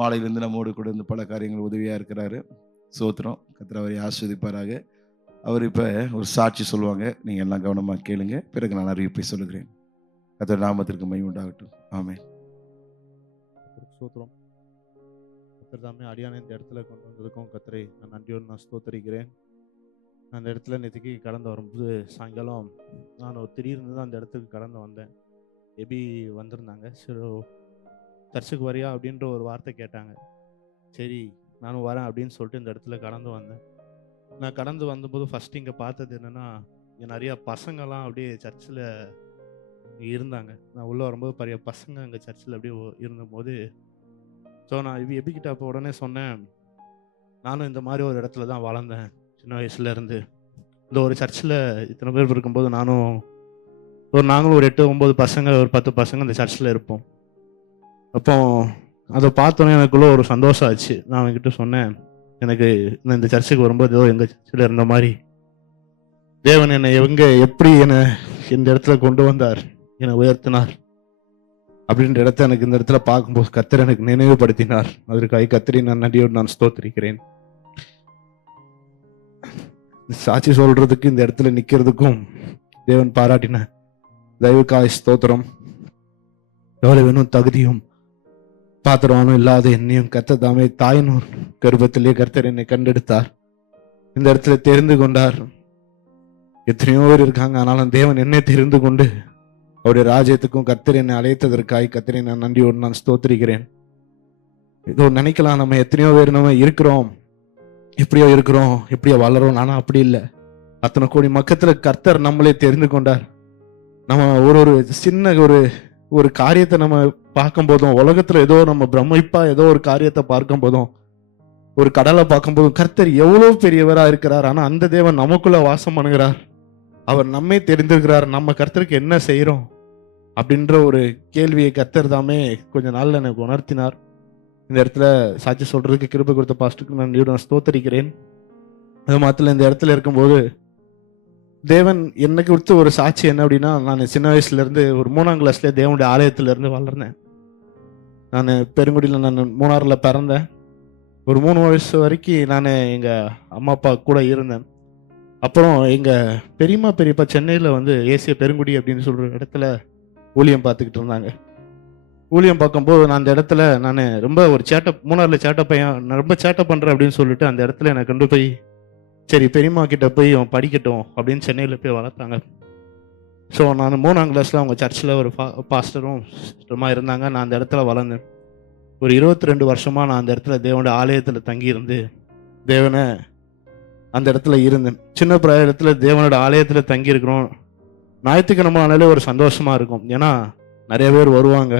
மாலையிலேருந்து நம்மோடு கூட இருந்து பல காரியங்கள் உதவியாக இருக்கிறாரு. சோத்திரம். கர்த்தர் அவரை ஆசீர்வதிப்பாராக. அவர் இப்போ ஒரு சாட்சி சொல்லுவாங்க. நீங்கள் எல்லாம் கவனமாக கேளுங்க. பிறகு நான் அறிவிப்பை சொல்லுகிறேன். கர்த்தர் நாமத்திற்கு மகிமை உண்டாகட்டும். ஆமென். ஸ்தோத்திரம். கர்த்தர் தாமே அடியான இந்த இடத்துல கொண்டு வந்ததுக்கும் கர்த்தரை நான் நன்றியோடு நான் ஸ்தோத்தரிக்கிறேன். அந்த இடத்துல நேற்றுக்கு கடந்து வரும்போது சாயங்காலம் நான் ஒரு திடீர்னு தான் அந்த இடத்துக்கு கடந்து வந்தேன். எபி வந்திருந்தாங்க. சரி சர்ச்சுக்கு வரியா அப்படின்ற ஒரு வார்த்தை கேட்டாங்க. சரி நானும் வரேன் அப்படின்னு சொல்லிட்டு இந்த இடத்துல கடந்து வந்தேன். நான் கடந்து வந்தபோது ஃபஸ்ட்டு இங்கே பார்த்தது என்னென்னா, இங்கே நிறையா பசங்கள்லாம் அப்படியே சர்ச்சில் இருந்தாங்க. நான் உள்ளே வரும்போது பெரிய பசங்க அங்கே சர்ச்சில் அப்படியே இருந்தபோது, ஸோ நான் எபிக்கிட்ட அப்போ உடனே சொன்னேன், நானும் இந்த மாதிரி ஒரு இடத்துல தான் வளர்ந்தேன் சின்ன வயசுலேருந்து. இந்த ஒரு சர்ச்சில் இத்தனை பேர் இருக்கும்போது நாங்களும் ஒரு 8-9 பசங்க, ஒரு 10 பசங்க இந்த சர்ச்சில் இருப்போம். அப்போ அதை பார்த்தோன்னே எனக்குள்ளே ஒரு சந்தோஷம் ஆச்சு. நான் அவங்ககிட்ட சொன்னேன், எனக்கு நான் இந்த சர்ச்சுக்கு வரும்போது ஏதோ எங்கள் சர்ச்சில் இருந்த மாதிரி தேவன் என்னை எப்படி என்னை இந்த இடத்துல கொண்டு வந்தார், என்னை உயர்த்தினார் அப்படின்ற இடத்த எனக்கு இந்த இடத்துல பார்க்கும்போது கர்த்தர் எனக்கு நினைவுபடுத்தினார். அதற்காக கர்த்தரை நான் நன்றியோடு நான் ஸ்தோத்திரிக்கிறேன். சாட்சி சொல்றதுக்கு இந்த இடத்துல நிக்கிறதுக்கும் தேவன் பாராட்டின தயவுக்காய் ஸ்தோத்திரம். எவ்வளவு வேணும் தகுதியும் பாத்திரவானும் இல்லாத என்னையும் கர்த்தர் தாமே தாயின் கர்ப்பத்திலே கர்த்தர் என்னை கண்டெடுத்தார், இந்த இடத்துல தெரிந்து கொண்டார். எத்தனையோ பேர் இருக்காங்க, ஆனாலும் தேவன் என்னை தெரிந்து கொண்டு அவருடைய ராஜ்யத்துக்கும் கர்த்தர் என்னை அழைத்ததற்காய் கர்த்தரை நான் நன்றியோடு நான் ஸ்தோத்திரிக்கிறேன். இதோ நினைக்கலாம், நம்ம எத்தனையோ பேர் நம்ம இருக்கிறோம், எப்படியோ இருக்கிறோம், எப்படியோ வளரோம். ஆனா அப்படி இல்லை. அத்தனை கோடி மக்கத்துல கர்த்தர் நம்மளே தெரிந்து கொண்டார். நம்ம ஒரு சின்ன ஒரு காரியத்தை நம்ம பார்க்கும் போதும், உலகத்துல ஏதோ நம்ம பிரமிப்பா ஏதோ ஒரு காரியத்தை பார்க்கும் போதும், ஒரு கடலை பார்க்கும் போதும் கர்த்தர் எவ்வளவு பெரியவரா இருக்கிறார். ஆனா அந்த தேவன் நமக்குள்ள வாசம் பண்ணுகிறார். அவர் நம்மை தெரிந்திருக்கிறார். நம்ம கர்த்தருக்கு என்ன செய்யறோம் அப்படின்ற ஒரு கேள்வியை கர்த்தர் தாமே கொஞ்ச நாள்ல எனக்கு உணர்த்தினார். இந்த இடத்துல சாட்சி சொல்றதுக்கு கிருபை கொடுத்த பாஸ்டருக்கு நான் ஸ்தோத்தரிக்கிறேன். அது மாத்திரம் இந்த இடத்துல இருக்கும்போது தேவன் என்னை குறித்து ஒரு சாட்சி என்ன அப்படின்னா, நான் சின்ன வயசுல இருந்து ஒரு 3ஆம் கிளாஸ்ல தேவனுடைய ஆலயத்துல இருந்து வளர்ந்தேன். நான் பெருங்குடியில் நான் 3ஆறுல பிறந்தேன். ஒரு 3 வயசு வரைக்கும் நான் எங்க அம்மா அப்பா கூட இருந்தேன். அப்புறம் எங்க பெரியப்பா சென்னையில ஏசிய பெருங்குடி அப்படின்னு சொல்ற இடத்துல ஊழியம் பார்த்துக்கிட்டு இருந்தாங்க. ஊழியம் பார்க்கும்போது நான் அந்த இடத்துல நான் ரொம்ப ஒரு 3ஆறுல சேட்டை பையன், நான் ரொம்ப சேட்டை பண்றேன் அப்படின்னு சொல்லிட்டு அந்த இடத்துல என்னை கொண்டு போய், சரி பெரியம்மா கிட்ட போய் அவன் படிக்கட்டும் அப்படின்னு சென்னையில் போய் வளர்த்தாங்க. ஸோ நான் 3ஆம் கிளாஸ்ல அவங்க சர்ச்சில் ஒரு பாஸ்டரும் சிஸ்டருமா இருந்தாங்க. நான் அந்த இடத்துல வளர்ந்தேன். ஒரு 22 வருஷமா நான் அந்த இடத்துல தேவனுடைய ஆலயத்தில் தங்கியிருந்து தேவனை அந்த இடத்துல இருந்தேன். சின்ன பிராயத்தில் தேவனோட ஆலயத்தில் தங்கி இருக்கிறோம். ஞாயிற்றுக்கிழமை ஆனாலே ஒரு சந்தோஷமா இருக்கும். ஏன்னா நிறைய பேர் வருவாங்க,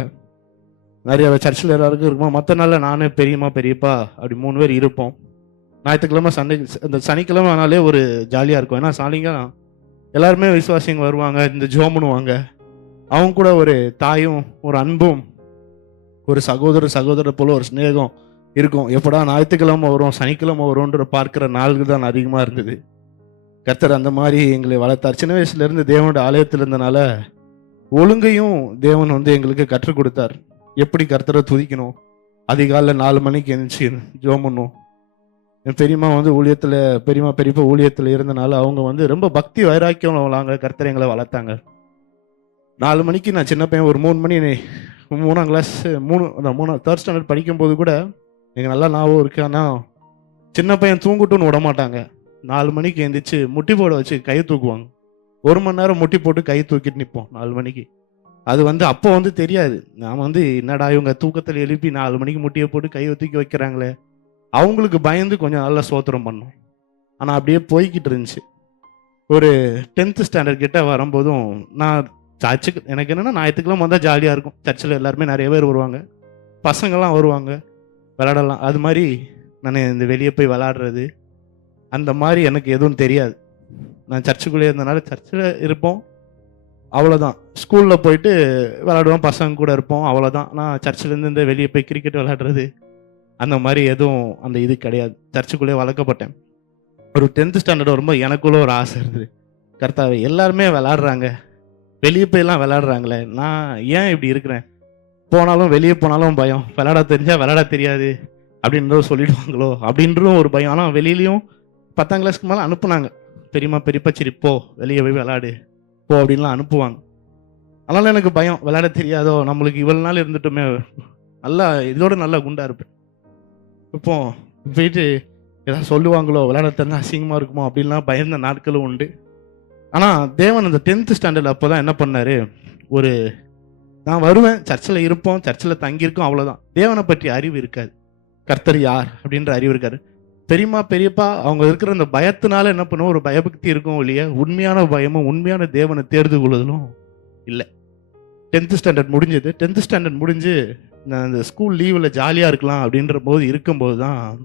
நிறைய சர்ச்சில் எல்லாருக்கும் இருக்கும். மற்ற நாளில் நானே பெரியப்பா அப்படி 3 பேர் இருப்போம். ஞாயிற்றுக்கிழமை இந்த சனிக்கிழமை ஆனாலே ஒரு ஜாலியாக இருக்கும். ஏன்னா சாயங்காலம் எல்லாருமே விசுவாசிங்க வருவாங்க, இந்த ஜோமுனுவாங்க. அவங்க கூட ஒரு தாயும் ஒரு அன்பும் ஒரு சகோதரர் போல ஒரு ஸ்நேகம் இருக்கும். எப்படா ஞாயிற்றுக்கிழமை வரும், சனிக்கிழமை வரும்ன்ற பார்க்கிற நாள்கள் தான் அதிகமாக இருந்தது. கர்த்தர் அந்த மாதிரி எங்களை வளர்த்தார். சின்ன வயசுல இருந்து தேவனோட ஆலயத்தில் இருந்தனால ஒழுங்கையும் தேவன் எங்களுக்கு கற்றுக் கொடுத்தார். எப்படி கர்த்தரை துதிக்கணும், அதிகாலை 4 மணிக்கு எழுந்துச்சு ஜோம் பண்ணும். என் பெரியம்மா பெரியப்பா ஊழியத்தில் இருந்தனால அவங்க ரொம்ப பக்தி வைராக்கியம் உள்ளவங்க. கர்த்தர் எங்களை வளர்த்தாங்க. 4 மணிக்கு நான் சின்ன பையன், ஒரு 3 மணி 3ஆம் கிளாஸ் 3rd ஸ்டாண்டர்ட் படிக்கும்போது கூட எனக்கு நல்லா ஞாபகம் இருக்கு. ஆனால் சின்ன பையன் தூங்கிட்டுன்னு விட மாட்டாங்க. 4 மணிக்கு எழுந்திரிச்சு முட்டி போட வச்சு கை தூக்குவாங்க. 1 மணி நேரம் முட்டி போட்டு கை தூக்கிட்டு நிற்போம் 4 மணிக்கு. அது அப்போ தெரியாது. நான் என்னடா இவங்க தூக்கத்தில் எழுப்பி 4 மணிக்கு முட்டியை போட்டு கையை தூக்கி வைக்கிறாங்களே, அவங்களுக்கு பயந்து கொஞ்சம் நல்லா சோத்திரம் பண்ணோம். ஆனால் அப்படியே போய்கிட்டு இருந்துச்சு. ஒரு 10th ஸ்டாண்டர்ட் கிட்ட வரும்போதும் நான் சர்ச்சுக்கு, எனக்கு என்னென்னா ஞாயிற்றுக்கிழமை வந்தால் ஜாலியாக இருக்கும். சர்ச்சில் எல்லாருமே நிறைய பேர் வருவாங்க, பசங்கள்லாம் வருவாங்க, விளையாடலாம். அது மாதிரி நான் இந்த வெளியே போய் விளையாடுறது அந்த மாதிரி எனக்கு எதுவும் தெரியாது. நான் சர்ச்சுக்குள்ளே இருந்தனால சர்ச்சில் இருப்போம், அவ்வளோதான். ஸ்கூலில் போயிட்டு விளையாடுவோம், பசங்க கூட இருப்போம், அவ்வளோதான். நான் சர்ச்சிலேருந்து இந்த வெளியே போய் கிரிக்கெட் விளையாடுறது அந்த மாதிரி எதுவும் அந்த இது கிடையாது. சர்ச்சுக்குள்ளே வளர்க்கப்பட்டேன். ஒரு 10th ஸ்டாண்டர்ட் வரும்போது எனக்குள்ள ஒரு ஆசை இருந்தது. கர்த்தாவே எல்லாருமே விளையாடுறாங்க, வெளியே போயெல்லாம் விளையாடுறாங்களே, நான் ஏன் இப்படி இருக்கிறேன் போனாலும் வெளியே போனாலும் பயம், விளையாட தெரிஞ்சா விளையாட தெரியாது அப்படின்றத சொல்லிடுவாங்களோ அப்படின்றும் ஒரு பயம். ஆனால் வெளியிலையும் 10ஆம் கிளாஸ்க்கு மேலே அனுப்புனாங்க, பெரியம்மா பெரியப்பா சரி போ வெளியே போய் விளையாடு போ அப்படின்லாம் அனுப்புவாங்க. அதனால எனக்கு பயம், விளையாட தெரியாதோ, நம்மளுக்கு இவ்வளவு நாள் இருந்துட்டுமே, நல்லா இதோட நல்லா குண்டா இருப்பேன். இப்போ போயிட்டு ஏதாவது சொல்லுவாங்களோ, விளையாட தெரிஞ்சா அசிங்கமா இருக்குமோ அப்படின்லாம் பயந்த நாட்களும் உண்டு. ஆனால் தேவன் அந்த 10th ஸ்டாண்டர்ட் அப்போ தான் என்ன பண்ணாரு, ஒரு நான் வருவேன், சர்ச்சில் இருப்போம், சர்ச்சில் தங்கியிருக்கோம், அவ்வளோதான். தேவனை பற்றி அறிவு இருக்காது, கர்த்தர் யார் அப்படின்ற அறிவு இருக்காது. பெரியம்மா பெரியப்பா அவங்க இருக்கிற அந்த பயத்தினால என்ன பண்ணுவோம், ஒரு பயபக்தி இருக்கும் ஒழிய உண்மையான பயமும் உண்மையான தேவனை தேர்ந்து கொள்ளுதலும் இல்லை. 10th ஸ்டாண்டர்ட் முடிஞ்சது. 10th ஸ்டாண்டர்ட் முடிஞ்சு நான் அந்த ஸ்கூல் லீவில் ஜாலியாக இருக்கலாம் அப்படின்ற போது இருக்கும்போது தான்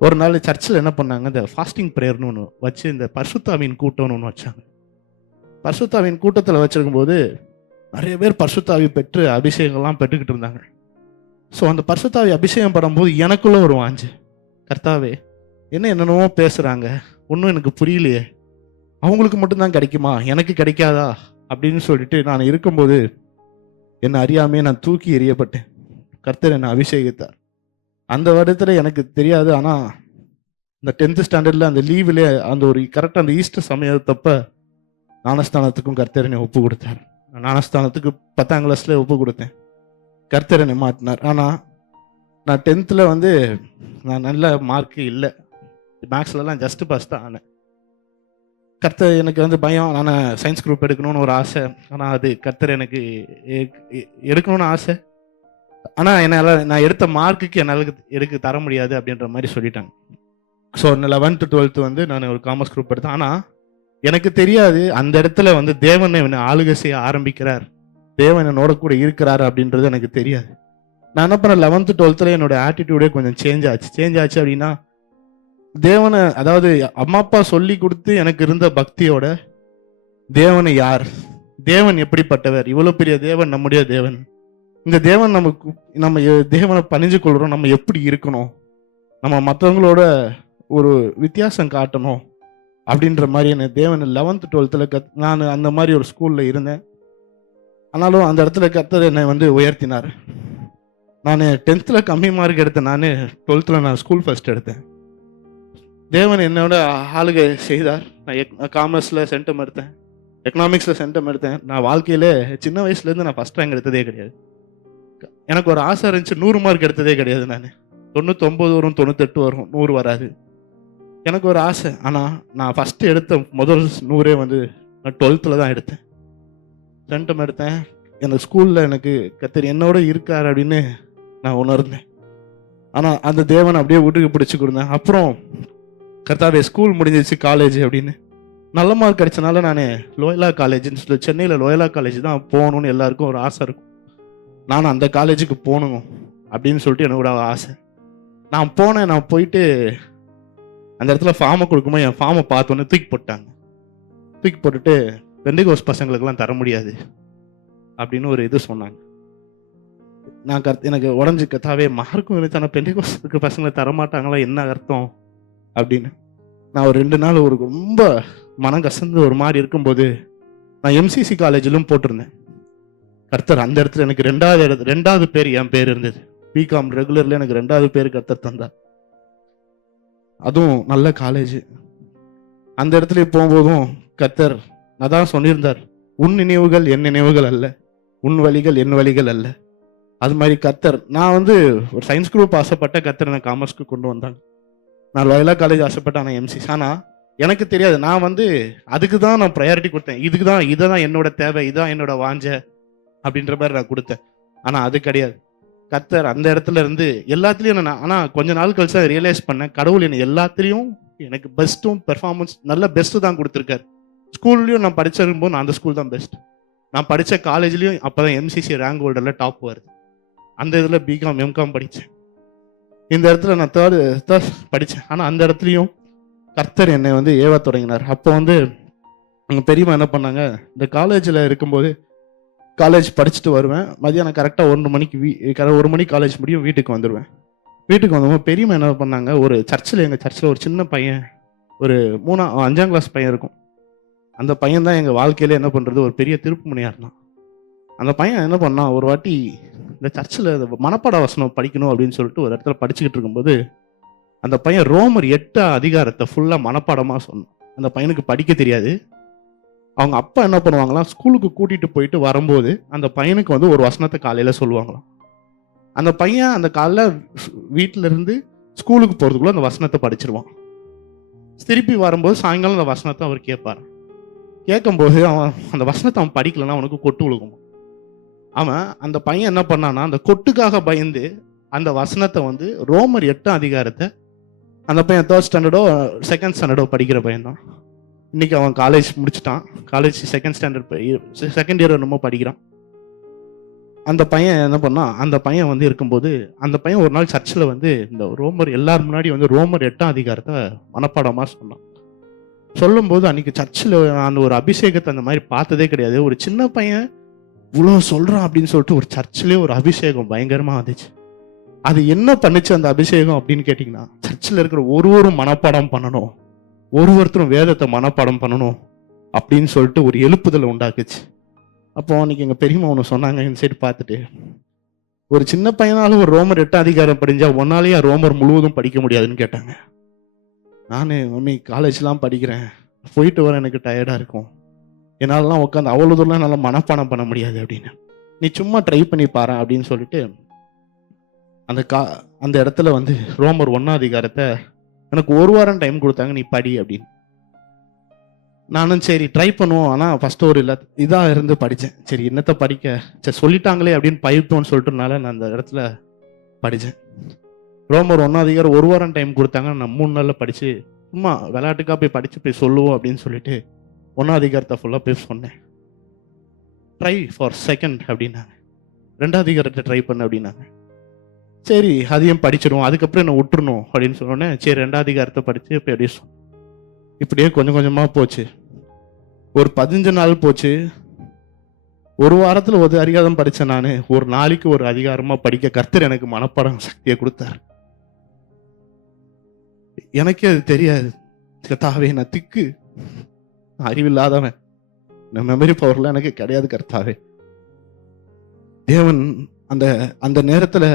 ஒரு நாள் சர்ச்சில் என்ன பண்ணாங்க, இந்த ஃபாஸ்டிங் ப்ரேயர்னு ஒன்று வச்சு இந்த பரிசுத்தாவின் கூட்டம்னு ஒன்று வச்சாங்க. பரிசுத்தாவின் கூட்டத்தில் வச்சிருக்கும்போது நிறைய பேர் பரிசுத்தாவி பெற்று அபிஷேகம்லாம் பெற்றுக்கிட்டு இருந்தாங்க. ஸோ அந்த பரிசுத்தாவி அபிஷேகம் படும்போது எனக்குள்ள ஒரு வாஞ்சு, கர்த்தாவே என்ன என்னென்னவோ பேசுகிறாங்க, ஒன்றும் எனக்கு புரியலையே, அவங்களுக்கு மட்டும்தான் கிடைக்குமா, எனக்கு கிடைக்காதா அப்படின்னு சொல்லிட்டு நான் இருக்கும்போது என்னை அறியாமே நான் தூக்கி எறியப்பட்டேன். கர்த்தர் என்னை அபிஷேகித்தார். அந்த வருடத்தில் எனக்கு தெரியாது. ஆனால் இந்த 10th ஸ்டாண்டர்டில் அந்த லீவில் அந்த ஒரு கரெக்டாக அந்த ஈஸ்டர் சமயத்தப்ப ஞானஸ்தானத்துக்கும் கர்த்தர் என்னை ஒப்பு கொடுத்தார். ஞானஸ்தானத்துக்கு 10ஆம் கிளாஸில் ஒப்பு கொடுத்தேன். கர்த்தர் என்னை மாட்டினார். ஆனால் நான் 10th வந்து நான் நல்ல மார்க்கு இல்லை, மேக்ஸ்லலாம் ஜஸ்ட் பாஸ் தான் ஆனேன். கர்த்தர் எனக்கு வந்து பயம், நான் சயின்ஸ் குரூப் எடுக்கணும்னு ஒரு ஆசை. ஆனால் அது கர்த்தர் எனக்கு எடுக்கணும்னு ஆசை, ஆனால் என்னால் நான் எடுத்த மார்க்குக்கு என்னால் எடுக்க தர முடியாது அப்படின்ற மாதிரி சொல்லிட்டாங்க. ஸோ 11th 12th வந்து நான் ஒரு காமர்ஸ் குரூப் எடுத்தேன். ஆனால் எனக்கு தெரியாது அந்த இடத்துல வந்து தேவன் என்னை ஆளுகை செய்ய ஆரம்பிக்கிறார், தேவன் என்னோட கூட இருக்கிறார் அப்படின்றது எனக்கு தெரியாது. நான் என்ன பண்ணேன், 11th 12th என்னோட ஆட்டிடியூடே கொஞ்சம் சேஞ்ச் ஆச்சு அப்படின்னா, தேவனை அதாவது அம்மா அப்பா சொல்லி கொடுத்து எனக்கு இருந்த பக்தியோட தேவனை யார், தேவன் எப்படிப்பட்டவர், இவ்வளோ பெரிய தேவன், நம்முடைய தேவன், இந்த தேவன் நம்ம தேவனை பணிஞ்சு கொள்கிறோம், நம்ம எப்படி இருக்கணும், நம்ம மற்றவங்களோட ஒரு வித்தியாசம் காட்டணும் அப்படின்ற மாதிரி என்ன தேவன் 11th 12th நான் அந்த மாதிரி ஒரு ஸ்கூலில் இருந்தேன். ஆனாலும் அந்த இடத்துல கர்த்தர் என்னை வந்து உயர்த்தினார். நான் 10th கம்மி மார்க் எடுத்தேன், நான் 12th நான் ஸ்கூல் ஃபர்ஸ்ட் எடுத்தேன். தேவன் என்னோட ஆளுகை செய்தார். நான் காமர்ஸில் சென்டம் எடுத்தேன், எக்கனாமிக்ஸில் சென்டம் எடுத்தேன். நான் வாழ்க்கையில் சின்ன வயசுலேருந்து நான் ஃபஸ்ட் ரேங்க் எடுத்ததே கிடையாது. எனக்கு ஒரு ஆசை இருந்துச்சு, 100 மார்க் எடுத்ததே கிடையாது. நான் 99 வரும், 98 வரும், 100 வராது. எனக்கு ஒரு ஆசை. ஆனால் நான் ஃபஸ்ட்டு எடுத்த முதல் 100 வந்து நான் 12th தான் எடுத்தேன், சென்டம் எடுத்தேன். எனக்கு ஸ்கூலில் எனக்கு கர்த்தர் என்னோட இருக்கார் அப்படின்னு நான் உணர்ந்தேன். ஆனால் அந்த தேவன் அப்படியே வீட்டுக்கு பிடிச்சி கொடுத்தேன். அப்புறம் கர்த்தாவே ஸ்கூல் முடிஞ்சிச்சு, காலேஜ் அப்படின்னு நல்ல மார்க் கிடைச்சனால நான் லோயலா காலேஜ்னு சொல்லி சென்னையில் லோயலா காலேஜ் தான் போகணுன்னு எல்லாருக்கும் ஒரு ஆசை இருக்கும். நான் அந்த காலேஜுக்கு போகணும் அப்படின்னு சொல்லிட்டு என்னோட ஆசை. நான் போனேன். நான் போயிட்டு அந்த இடத்துல ஃபார்மை கொடுக்கும்போது என் ஃபார்மை பார்த்தோன்னே தூக்கி போட்டாங்க. தூக்கி போட்டுட்டு பெண்டிகோஸ் பசங்களுக்கெல்லாம் தர முடியாது அப்படின்னு ஒரு இது சொன்னாங்க. நான் எனக்கு உடஞ்சி, கர்த்தாவே மார்க்கும் இருந்துச்சு, பெண்டிகோஸ்க்கு பசங்களை தரமாட்டாங்களா, என்ன அர்த்தம் அப்படின்னு நான் ஒரு 2 நாள் ஒரு ரொம்ப மனம் கசந்து ஒரு மாதிரி இருக்கும்போது நான் எம்சிசி காலேஜிலும் போட்டிருந்தேன். கர்த்தர் அந்த இடத்துல எனக்கு 2வது பேர் என் பேர் இருந்தது. பிகாம் ரெகுலர்ல எனக்கு 2வது பேர் கர்த்தர் தந்தார். அதுவும் நல்ல காலேஜ். அந்த இடத்துல போகும்போதும் கர்த்தர் அதான் சொல்லியிருந்தார், உன் நினைவுகள் என் நினைவுகள் அல்ல, உன் வழிகள் என் வழிகள் அல்ல. அது மாதிரி கர்த்தர், நான் வந்து ஒரு சயின்ஸ் குரூப் ஆசைப்பட்ட, கர்த்தர் நான் காமர்ஸ்க்கு கொண்டு வந்தாங்க. நான் லோயலா காலேஜ் ஆசைப்பட்டேன், ஆனால் எம்சிசி. ஆனால் எனக்கு தெரியாது, நான் வந்து அதுக்கு தான் நான் ப்ரையாரிட்டி கொடுத்தேன். இதுக்கு தான், இதை தான் என்னோட தேவை, இதுதான் என்னோட வாஞ்ச அப்படின்ற மாதிரி நான் கொடுத்தேன். ஆனால் அது கிடையாது. கர்த்தர் அந்த இடத்துல இருந்து எல்லாத்துலேயும் நான், ஆனால் கொஞ்ச நாள் கழிச்சு தான் ரியலைஸ் பண்ணேன், கடவுள் என்னை எல்லாத்துலேயும் எனக்கு பெஸ்ட்டும் பெர்ஃபார்மன்ஸ் நல்ல பெஸ்ட்டு தான் கொடுத்துருக்காரு. ஸ்கூல்லையும் நான் படிச்சிருக்கும்போது நான் அந்த ஸ்கூல் தான் பெஸ்ட். நான் படித்த காலேஜ்லேயும் அப்போ தான் எம்சிசி ரேங்க் ஹோல்டரில் டாப் வருது. அந்த இதில் பிகாம் எம்காம் படித்தேன். இந்த இடத்துல நான் தேர்ட் படித்தேன். ஆனால் அந்த இடத்துலையும் கர்த்தர் என்னை வந்து ஏவ தொடங்கினார். அப்போ வந்து எங்கள் பெரியம்மா என்ன பண்ணாங்க, இந்த காலேஜில் இருக்கும்போது காலேஜ் படிச்சுட்டு வருவேன், மதியானம் கரெக்டாக 1 மணிக்கு 1 மணிக்கு காலேஜ் முடியும், வீட்டுக்கு வந்துடுவேன். வீட்டுக்கு வந்தவங்க பெரியம்மா என்ன பண்ணாங்க, ஒரு சர்ச்சில், எங்கள் சர்ச்சில் ஒரு சின்ன பையன், ஒரு 5ஆம் கிளாஸ் பையன் இருக்கும். அந்த பையன் தான் எங்கள் வாழ்க்கையில என்ன பண்ணுறது ஒரு பெரிய திருப்பு முனையாக இருந்தான். அந்த பையன் என்ன பண்ணான், ஒரு வாட்டி இந்த சர்ச்சில் மனப்பாட வசனம் படிக்கணும் அப்படின்னு சொல்லிட்டு ஒரு இடத்துல படிச்சுக்கிட்டு இருக்கும்போது அந்த பையன் ரோமர் 8 அதிகாரத்தை ஃபுல்லாக மனப்பாடமாக சொன்னான். அந்த பையனுக்கு படிக்க தெரியாது. அவங்க அப்பா என்ன பண்ணுவாங்களாம், ஸ்கூலுக்கு கூட்டிகிட்டு போயிட்டு வரும்போது அந்த பையனுக்கு வந்து ஒரு வசனத்தை காலையில் சொல்லுவாங்களாம். அந்த பையன் அந்த காலைல வீட்டில இருந்து ஸ்கூலுக்கு போகிறதுக்குள்ள அந்த வசனத்தை படிச்சிருவான். திருப்பி வரும்போது சாயங்காலம் அந்த வசனத்தை அவர் கேட்பார். கேட்கும்போது அவன் அந்த வசனத்தை அவன் படிக்கலைன்னா அவனுக்கு கொட்டு விழுகும். அவன் அந்த பையன் என்ன பண்ணான்னா, அந்த கொட்டுக்காக பயந்து அந்த வசனத்தை வந்து ரோமர் 8 அதிகாரத்தை அந்த பையன் 3rd ஸ்டாண்டர்டோ 2nd ஸ்டாண்டர்டோ படிக்கிற பையன் தான். இன்னைக்கு அவன் காலேஜ் முடிச்சுட்டான். College 2nd standard 2nd year என்னமோ படிக்கிறான். அந்த பையன் என்ன பண்ணான், அந்த பையன் வந்து இருக்கும்போது அந்த பையன் ஒரு நாள் சர்ச்சில் வந்து இந்த ரோமர் எல்லாரும் முன்னாடி வந்து ரோமர் 8 அதிகாரத்தை மனப்பாடமாக சொன்னான். சொல்லும்போது அன்னைக்கு சர்ச்சில் அந்த ஒரு அபிஷேகத்தை அந்த மாதிரி பார்த்ததே கிடையாது. ஒரு சின்ன பையன் இவ்வளோ சொல்கிறான் அப்படின்னு சொல்லிட்டு ஒரு சர்ச்சிலே ஒரு அபிஷேகம் பயங்கரமாக வந்துச்சு. அது என்ன பண்ணுச்சு அந்த அபிஷேகம் அப்படின்னு கேட்டிங்கன்னா, சர்ச்சில் இருக்கிற ஒருவரும் மனப்பாடம் பண்ணணும், ஒருத்தரும் வேதத்தை மனப்பாடம் பண்ணணும் அப்படின்னு சொல்லிட்டு ஒரு எழுப்புதலை உண்டாக்குச்சு. அப்போ அன்னைக்கு எங்கள் பெரியம்மா ஒன்று சொன்னாங்க, இந்த சைடு பார்த்துட்டு, ஒரு சின்ன பையனாலும் ஒரு ரோமர் 8 அதிகாரம் படிஞ்சா ஒன்னாலேயே ரோமர் முழுவதும் படிக்க முடியாதுன்னு கேட்டாங்க. நான் மம்மி காலேஜ்லாம் படிக்கிறேன், போயிட்டு வர எனக்கு டயர்டாக இருக்கும், என்னாலலாம் உட்காந்து அவ்வளோ தூரம் நல்லா மனப்பாடம் பண்ண முடியாது அப்படின்னு. நீ சும்மா ட்ரை பண்ணி பாரு அப்படின்னு சொல்லிட்டு அந்த இடத்துல வந்து ரோமர் 1 அதிகாரத்தை எனக்கு ஒரு வாரம் டைம் கொடுத்தாங்க, நீ படி அப்படின்னு. நானும் சரி ட்ரை பண்ணுவோம், ஆனால் ஃபஸ்ட்டு ஒரு இதாக இருந்து படித்தேன். சரி என்னத்தை படிக்க, சரி சொல்லிட்டாங்களே அப்படின்னு பயிர்த்தோன்னு சொல்லிட்டுனால நான் அந்த இடத்துல படித்தேன். ரோமர் 1 அதிகாரம் ஒரு வாரம் டைம் கொடுத்தாங்க. நான் 3 நாளில் படித்து சும்மா விளையாட்டுக்காக போய் படித்து போய் சொல்லுவோம் அப்படின்னு சொல்லிட்டு 1 அதிகாரத்தை ஃபுல்லாக போய் சொன்னேன். ட்ரை ஃபார் 2nd அப்படின்னாங்க. 2 அதிகாரத்தை ட்ரை பண்ண அப்படின்னாங்க. சரி அதையும் படிச்சிடுவோம், அதுக்கப்புறம் என்ன விட்டுறணும் அப்படின்னு சொன்னோன்னே சரி 2 அதிகாரத்தை படித்து இப்போ அப்படியே சொன்னேன். இப்படியே கொஞ்சம் கொஞ்சமாக போச்சு. ஒரு 15 நாள் போச்சு. ஒரு வாரத்தில் ஒரு அதிகாரம் படித்தேன். நான் ஒரு நாளைக்கு ஒரு அதிகாரமாக படிக்க கர்த்தர் எனக்கு மனப்பாடம் சக்தியை கொடுத்தார். எனக்கே அது தெரியாது. கர்த்தாவே நான் திக்கு, அறிவில்லாதவன், மெமரி பவர்லாம் எனக்கு கிடையாது கர்த்தாவே. தேவன் அந்த அந்த நேரத்தில்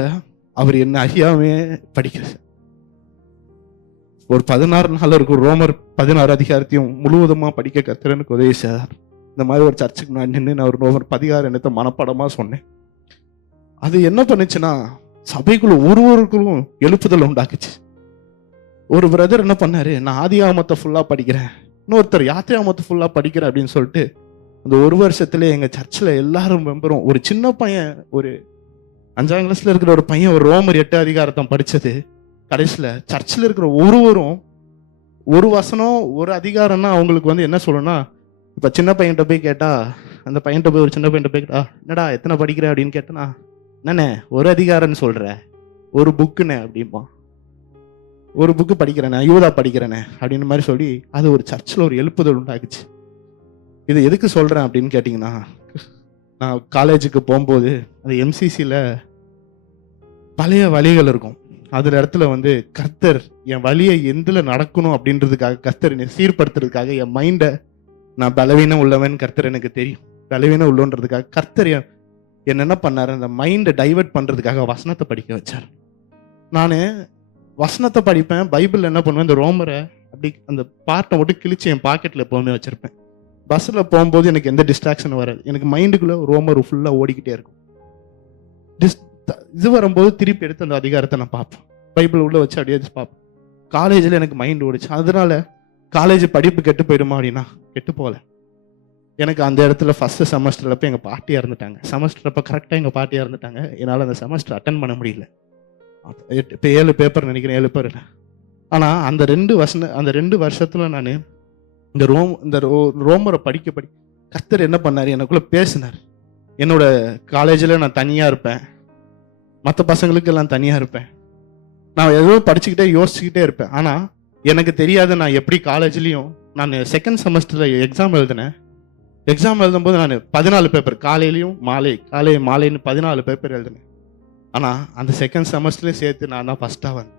அவர் என்ன அறியாமே படிக்கிறது. ஒரு 16 நாள் இருக்கும். ரோமர் 16 அதிகாரத்தையும் முழுவதுமாக படிக்க கர்த்தர் எனக்கு உதவி செய்தார். இந்த மாதிரி ஒரு சர்ச்சுக்கு நான் நின்று நான் ஒரு ரோமர் 16 என்னத்தை மனப்பாடமாக சொன்னேன். அது என்ன பண்ணுச்சுன்னா, சபைக்குள்ள ஒருவருக்கும் எழுப்புதல் உண்டாக்குச்சு. ஒரு பிரதர் என்ன பண்ணாரு, நான் ஆதியாகமத்தை ஃபுல்லாக படிக்கிறேன், இன்னொருத்தர் யாத்திராகமத்தை ஃபுல்லாக படிக்கிறேன் அப்படின்னு சொல்லிட்டு அந்த ஒரு வருஷத்துல எங்கள் சர்ச்சில் எல்லாரும் மெம்பரும், ஒரு சின்ன பையன் ஒரு 5ஆம் கிளாஸ்ல இருக்கிற ஒரு பையன் ஒரு ரோமர் 8 அதிகாரத்தை படித்தது கடைசியில் சர்ச்சில் இருக்கிற ஒருவரும் ஒரு வசனம் ஒரு அதிகாரம்னா அவங்களுக்கு வந்து என்ன சொல்லணும்னா, இப்போ சின்ன பையன்கிட்ட போய் கேட்டா, அந்த பையன்கிட்ட போய் ஒரு சின்ன பையன்கிட்ட போய் கேட்டா, என்னடா எத்தனை படிக்கிற அப்படின்னு கேட்டனா, என்னண்ணே ஒரு அதிகாரம்னு சொல்கிற, ஒரு புக்குண்ணே அப்படிம்பான். ஒரு புக்கு படிக்கிறேனே, யூதா படிக்கிறேனே அப்படின்னு மாதிரி சொல்லி அது ஒரு சர்ச்சில் ஒரு எழுப்புதல் உண்டாக்குச்சு. இது எதுக்கு சொல்கிறேன் அப்படின்னு கேட்டிங்கன்னா, நான் காலேஜுக்கு போகும்போது அந்த எம்சிசியில் பழைய வழிகள் இருக்கும். அதில் இடத்துல வந்து கர்த்தர் என் வழியை எந்தில் நடக்கணும் அப்படின்றதுக்காக, கர்த்தர் என்னை சீர்படுத்துறதுக்காக, என் மைண்டை, நான் பலவீனம் உள்ளவன் கர்த்தர் எனக்கு தெரியும், பலவீனம் உள்ளோன்றதுக்காக கர்த்தர் என்ன பண்ணார், அந்த மைண்டை டைவெர்ட் பண்ணுறதுக்காக வசனத்தை படிக்க வச்சார். நான் வசனத்தை படிப்பேன், பைபிள் என்ன பண்ணுவேன், இந்த ரோமரை அப்படி அந்த பார்ட்டை மட்டும் கிழிச்சு என் பாக்கெட்டில் எப்போவுமே வச்சுருப்பேன். பஸ்ஸில் போகும்போது எனக்கு எந்த டிஸ்ட்ராக்ஷனும் வராது. எனக்கு மைண்டுக்குள்ளே ரோமர் ஃபுல்லாக ஓடிக்கிட்டே இருக்கும். இது வரும்போது திருப்பி எடுத்து அந்த அதிகாரத்தை நான் பார்ப்பேன், பைபிள் உள்ள வச்சு அப்படியே பார்ப்பேன். காலேஜில் எனக்கு மைண்ட் ஓடிச்சு. அதனால காலேஜ் படிப்பு கெட்டு போயிடுமா அப்படின்னா கெட்டு போகல. எனக்கு அந்த இடத்துல ஃபஸ்ட்டு செமஸ்டரில் போய் எங்கள் பாட்டி இறந்துட்டாங்க. செமஸ்டர் அப்போ கரெக்டாக எங்கள் பாட்டி இறந்துட்டாங்க. என்னால் அந்த செமஸ்டர் அட்டன் பண்ண முடியல. இப்போ 7 பேப்பர் நினைக்கிறேன், 7 பேர். ஆனால் அந்த 2 வருஷத்தில் நான் இந்த ரோமரை படிக்க கர்த்தர் என்ன பண்ணார், எனக்குள்ளே பேசினார். என்னோட காலேஜில் நான் தனியாக இருப்பேன், மற்ற பசங்களுக்கு எல்லாம் தனியாக இருப்பேன், நான் ஏதோ படிச்சுக்கிட்டே யோசிச்சுக்கிட்டே இருப்பேன். ஆனால் எனக்கு தெரியாத நான் எப்படி காலேஜ்லேயும் நான் 2nd செமஸ்டரில் எக்ஸாம் எழுதினேன். எக்ஸாம் எழுதும்போது நான் 14 பேப்பர், காலையிலையும் மாலைன்னு 14 பேப்பர் எழுதினேன். ஆனால் அந்த 2nd செமஸ்டர்லேயும் சேர்த்து நான் தான் ஃபஸ்ட்டாக வந்தேன்.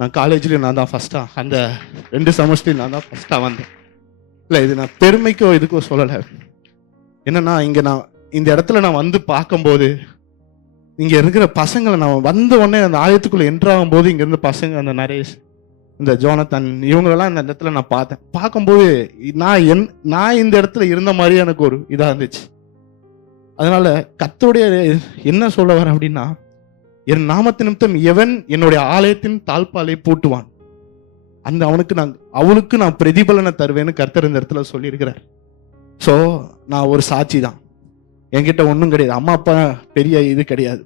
நான் காலேஜ்லேயும் நான் தான் ஃபஸ்ட்டாக, அந்த 2 செமஸ்டர்லையும் நான் தான் ஃபஸ்ட்டாக வந்தேன். இல்லை, இது நான் பெருமைக்கோ இதுக்கோ சொல்லலை. என்னன்னா, இங்கே நான் இந்த இடத்துல நான் வந்து பார்க்கும்போது இங்க இருக்கிற பசங்களை நான் வந்த உடனே அந்த ஆலயத்துக்குள்ள என்ட்ராகும் போது இங்க இருந்த பசங்க, அந்த நரேஷ், இந்த ஜோனத்தன், இவங்களெல்லாம் இந்த இடத்துல நான் பார்த்தேன். பார்க்கும்போது நான் இந்த இடத்துல இருந்த மாதிரி எனக்கு ஒரு இதா இருந்துச்சு. அதனால கர்த்தருடைய என்ன சொல்ல வரேன் அப்படின்னா, என் நாமத்து நிமித்தம் எவன் என்னுடைய ஆலயத்தின் தாழ்பாலை பூட்டுவான், அந்த அவளுக்கு நான் பிரதிபலனை தருவேன்னு கர்த்தர் இந்த இடத்துல சொல்லியிருக்கிறார். ஸோ நான் ஒரு சாட்சி தான். என்கிட்ட ஒன்றும் கிடையாது, அம்மா அப்பா பெரிய இது கிடையாது,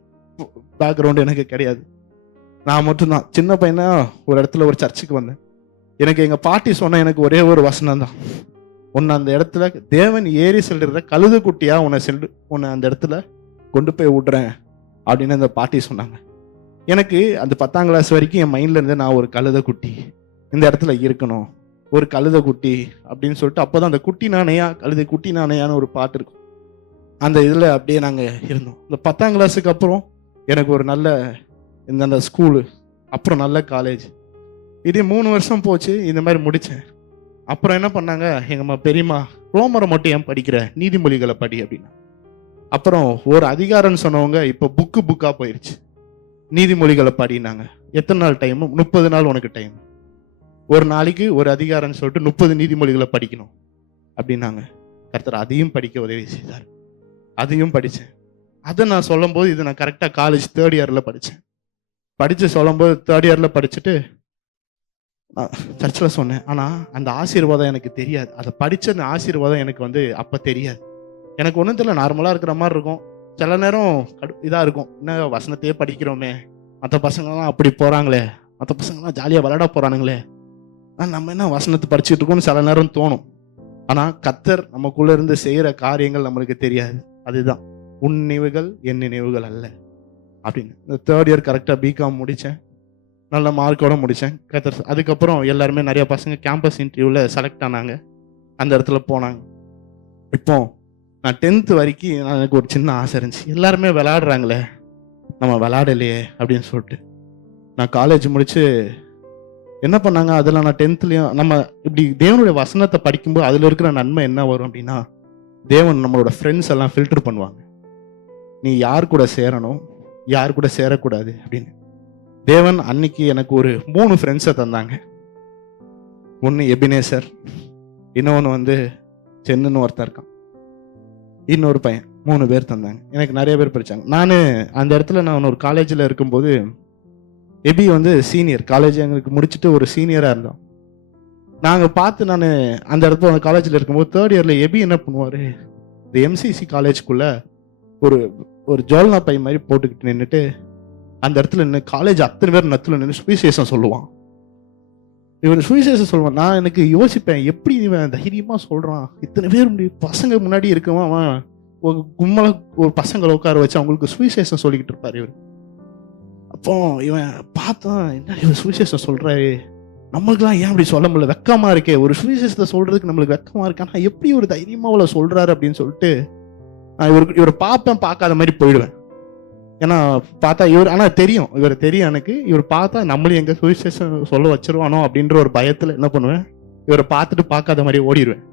பேக்ரவுண்டு எனக்கு கிடையாது. நான் மட்டும்தான் சின்ன பையனா ஒரு இடத்துல ஒரு சர்ச்சுக்கு வந்தேன். எனக்கு எங்க பாட்டி சொன்ன எனக்கு ஒரே ஒரு வசனம் தான், உன்னை அந்த இடத்துல தேவன் ஏறி செல்ற கழுது குட்டியா உன்னை அந்த இடத்துல கொண்டு போய் விடுறேன் அப்படின்னு அந்த பாட்டி சொன்னாங்க. எனக்கு அந்த 10ஆம் கிளாஸ் வரைக்கும் என் மைண்ட்ல இருந்து நான் ஒரு கழுத குட்டி இந்த இடத்துல இருக்கணும், ஒரு கழுத குட்டி அப்படின்னு சொல்லிட்டு, அப்போதான் அந்த குட்டி நானையா கழுதை குட்டி நானையான்னு ஒரு பாட்டு இருக்கும், அந்த இதில் அப்படியே நாங்கள் இருந்தோம். இந்த 10ஆம் கிளாஸுக்கு அப்புறம் எனக்கு ஒரு நல்ல அந்த ஸ்கூலு, அப்புறம் நல்ல காலேஜ், இதே 3 வருஷம் போச்சு. இந்த மாதிரி முடித்தேன். அப்புறம் என்ன பண்ணாங்க எங்கள் பெரியம்மா, ரோமரை மட்டும் ஏன் படிக்கிற, நீதிமொழிகளை படி அப்படின்னா. அப்புறம் ஒரு அதிகாரம்னு சொன்னவங்க இப்போ புக்காக போயிடுச்சு, நீதிமொழிகளை படினாங்க. எத்தனை நாள் டைம்? 30 நாள் உனக்கு டைம், ஒரு நாளைக்கு ஒரு அதிகாரம்னு சொல்லிட்டு 30 நீதிமொழிகளை படிக்கணும் அப்படின்னாங்க. கர்த்தர் அதையும் படிக்க உதவி செய்தார், அதையும் படித்தேன். அதை நான் சொல்லும் போது, இது நான் கரெக்டாக காலேஜ் 3rd இயரில் படித்தேன். படித்து சொல்லும்போது 3rd இயரில் படிச்சுட்டு சர்ச்சில் சொன்னேன். ஆனால் அந்த ஆசீர்வாதம் எனக்கு தெரியாது, அதை படித்த அந்த ஆசீர்வாதம் எனக்கு அப்போ தெரியாது. எனக்கு ஒன்றும் தெரியல, நார்மலாக இருக்கிற மாதிரி இருக்கும். சில நேரம் இதாக இருக்கும், என்ன வசனத்தையே படிக்கிறோமே, மற்ற பசங்கள்லாம் அப்படி போகிறாங்களே, மற்ற பசங்கள்லாம் ஜாலியாக விளையாட போகிறானுங்களே, நம்ம என்ன வசனத்தை படிச்சுட்டு இருக்கோம்னு சில நேரம் தோணும். ஆனால் கர்த்தர் நமக்குள்ளே இருந்து செய்கிற காரியங்கள் நம்மளுக்கு தெரியாது. அதுதான் உன் நினைவுகள் என் நினைவுகள் அல்ல அப்படின்னு. இந்த 3rd இயர் கரெக்டாக பிகாம் முடித்தேன், நல்ல மார்க்கோட முடித்தேன். கர்த்தர் அதுக்கப்புறம் எல்லாருமே நிறைய பசங்க கேம்பஸ் இன்டர்வியூவில் செலக்ட் ஆனாங்க, அந்த இடத்துல போனாங்க. இப்போ நான் 10th வரைக்கும் எனக்கு ஒரு சின்ன ஆசை இருந்துச்சு, எல்லாருமே விளையாடுறாங்களே நம்ம விளையாடலையே அப்படின்னு சொல்லிட்டு. நான் காலேஜ் முடிச்சு என்ன பண்ணாங்க, அதில் நான் 10thலையும் நம்ம இப்படி தேவனுடைய வசனத்தை படிக்கும்போது அதில் இருக்கிற நன்மை என்ன வரும் அப்படின்னா, தேவன் நம்மளோட ஃப்ரெண்ட்ஸ் எல்லாம் ஃபில்டர் பண்ணுவாங்க, நீ யார் கூட சேரணும் யார் கூட சேரக்கூடாது அப்படின்னு. தேவன் அன்னைக்கு எனக்கு ஒரு 3 ஃப்ரெண்ட்ஸை தந்தாங்க. ஒன்று எபினேசர், இன்னொன்று சென்னுன்னு ஒருத்தர் இருக்கான், இன்னொரு பையன், 3 பேர் தந்தாங்க. எனக்கு நிறைய பேர் படித்தாங்க. நான் அந்த இடத்துல நான் ஒரு காலேஜில் இருக்கும்போது, எபி சீனியர், காலேஜ் எங்களுக்கு முடிச்சுட்டு ஒரு சீனியராக இருந்தோம். நாங்கள் பார்த்து நான் அந்த இடத்துல அந்த காலேஜில் இருக்கும்போது 3rd இயரில் எபி என்ன பண்ணுவார், இந்த எம்சிசி காலேஜுக்குள்ளே ஒரு ஜோல்னா பை மாதிரி போட்டுக்கிட்டு நின்றுட்டு அந்த இடத்துல நின்று காலேஜ் அத்தனை பேர் நத்துல நின்று சுவிசேஷம் சொல்லுவான். இவன் சுவிசேஷம் சொல்லுவான். நான் எனக்கு யோசிப்பேன், எப்படி இவன் தைரியமாக சொல்கிறான், இத்தனை பேர் பசங்க முன்னாடி இருக்கவன் அவன் ஒரு கும்மலை ஒரு பசங்களை உட்கார வச்சு அவங்களுக்கு சுவிசேஷம் சொல்லிக்கிட்டு இருப்பார் இவர். அப்போ இவன் பார்த்தா, என்ன இவன் சுவிசேஷம் சொல்கிறாரு, நம்மளுக்குலாம் ஏன் அப்படி சொல்ல முடியல, வெக்கமாக இருக்கே, ஒரு சுவிசேஷத்தை சொல்கிறதுக்கு நம்மளுக்கு வெக்கமாக இருக்கு, ஆனால் எப்படி ஒரு தைரியமாக அவ்வளோ சொல்கிறாரு அப்படின்னு சொல்லிட்டு நான் இவரை பார்ப்பேன், பார்க்காத மாதிரி போயிடுவேன். ஏன்னா பார்த்தா இவர், ஆனால் தெரியும் எனக்கு, இவர் பார்த்தா நம்மளும் எங்கே சுவிசேஷம் சொல்ல வச்சிருவானோ அப்படின்ற ஒரு பயத்தில் என்ன பண்ணுவேன், இவரை பார்த்துட்டு பார்க்காத மாதிரி ஓடிடுவேன்.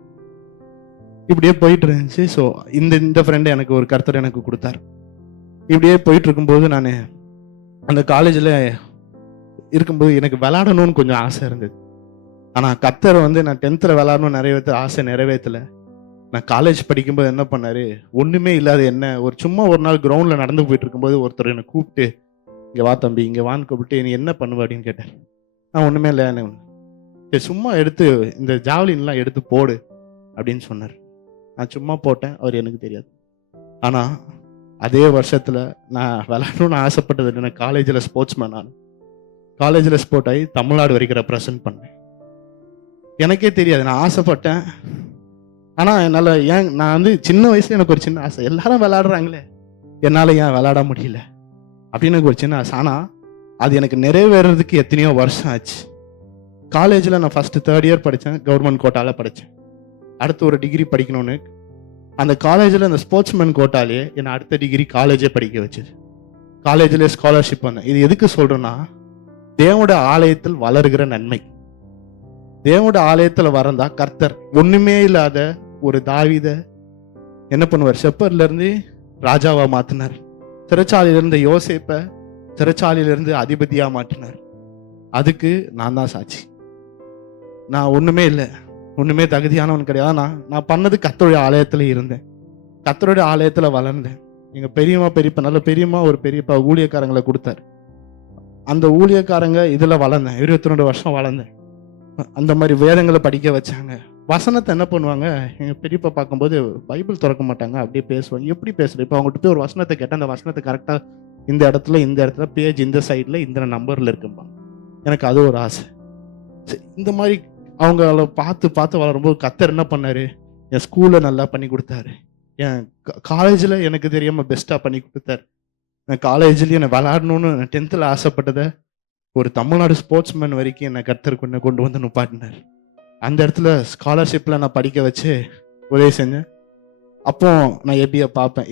இப்படியே போயிட்டு இருந்துச்சு. ஸோ இந்த ஃப்ரெண்டு எனக்கு ஒரு கர்த்தர் எனக்கு கொடுத்தாரு. இப்படியே போயிட்டு இருக்கும்போது நான் அந்த காலேஜில் இருக்கும்போது எனக்கு விளையாடணும்னு கொஞ்சம் ஆசை இருந்தது. ஆனால் கர்த்தர் நான் 10th விளையாடணும்னு நிறைவேற்ற ஆசை நிறைவேற்றலை. நான் காலேஜ் படிக்கும்போது என்ன பண்ணாரு, ஒன்றுமே இல்லாத என்ன சும்மா ஒரு நாள் கிரவுண்டில் நடந்து போயிட்டு இருக்கும்போது ஒருத்தர் என்னை கூப்பிட்டு, இங்கே வா தம்பி, இங்கே வான்னு கூப்பிட்டு, நீ என்ன பண்ணுவ அப்படின்னு கேட்டேன். நான் ஒன்றுமே இல்லை, சரி சும்மா எடுத்து இந்த ஜாவலின்லாம் எடுத்து போடு அப்படின்னு சொன்னார். நான் சும்மா போட்டேன், அவர் எனக்கு தெரியாது. ஆனால் அதே வருஷத்தில் நான் விளையாடணும்னு ஆசைப்பட்டது என்ன, காலேஜில் ஸ்போர்ட்ஸ்மேன், நான் காலேஜில் ஸ்போர்ட் ஆகி தமிழ்நாடு வரைக்கும் ரெப்ரசன்ட் பண்ணேன். எனக்கே தெரியாது, நான் ஆசைப்பட்டேன். ஆனால் என்னால் நான் சின்ன வயசுல எனக்கு ஒரு சின்ன ஆசை, எல்லாரும் விளையாடுறாங்களே என்னால் ஏன் விளையாட முடியல அப்படின்னு எனக்கு ஒரு சின்ன ஆசை. ஆனால் அது எனக்கு நிறைவேறதுக்கு எத்தனையோ வருஷம் ஆச்சு. காலேஜில் நான் ஃபஸ்ட்டு 3rd இயர் படித்தேன், கவர்மெண்ட் கோட்டாவில் படித்தேன். அடுத்து ஒரு டிகிரி படிக்கணும்னு அந்த காலேஜில் அந்த ஸ்போர்ட்ஸ்மேன் கோட்டாலேயே என்னை அடுத்த டிகிரி காலேஜே படிக்க வச்சுது. காலேஜில் ஸ்காலர்ஷிப் பண்ணேன். இது எதுக்கு சொல்கிறேன்னா, தேவனுடைய ஆலயத்தில் வளர்கிற நன்மை. தேவனுடைய ஆலயத்தில் வரந்தா கர்த்தர் ஒன்றுமே இல்லாத ஒரு தாவீதை என்ன பண்ணுவார், ஷெப்பர்ட்ல இருந்து ராஜாவா மாத்தினார். சிறைச்சாலையிலிருந்து யோசேப்பை சிறைச்சாலையிலிருந்து அதிபதியா மாற்றினார். அதுக்கு நான் தான் சாட்சி. நான் ஒண்ணுமே இல்லை, ஒண்ணுமே தகுதியானவன் கிடையாது. நான் பண்ணது கர்த்தருடைய ஆலயத்துல இருந்தேன், கர்த்தருடைய ஆலயத்துல வளர்ந்தேன். எங்க பெரியப்பா நல்ல பெரியம்மா ஒரு பெரியப்பா ஊழியக்காரங்களை கொடுத்தாரு. அந்த ஊழியக்காரங்க இதுல வளர்ந்தேன், 22 வருஷம் வளர்ந்தேன். அந்த மாதிரி வேதங்களை படிக்க வச்சாங்க. வசனத்தை என்ன பண்ணுவாங்க, எங்க பெரியப்பா பார்க்கும்போது பைபிள் திறக்க மாட்டாங்க, அப்படியே பேசுவாங்க. எப்படி பேசுறேன், இப்போ அவங்ககிட்ட போய் ஒரு வசனத்தை கேட்டால் அந்த வசனத்தை கரெக்டா இந்த இடத்துல பேஜ் இந்த சைட்ல இந்த நம்பர்ல இருக்கும்பாங்க. எனக்கு அது ஒரு ஆசை. இந்த மாதிரி அவங்கள பார்த்து வளரும்போது கர்த்தர் என்ன பண்ணாரு, என் ஸ்கூல்ல நல்லா பண்ணி கொடுத்தாரு, என் காலேஜில் எனக்கு தெரியாம பெஸ்டா பண்ணி கொடுத்தாரு. நான் காலேஜ்லயும் என்னை விளையாடணும்னு 10th ஆசைப்பட்டதை ஒரு தமிழ்நாடு ஸ்போர்ட்ஸ்மேன் வரைக்கும் என்னை கர்த்தர் கொண்டு வந்து நிப்பாட்டினார். அந்த இடத்துல ஸ்காலர்ஷிப்ல நான் படிக்க வச்சு உதவி செஞ்சேன். அப்போ நான் எப்படியா பார்ப்பேன்,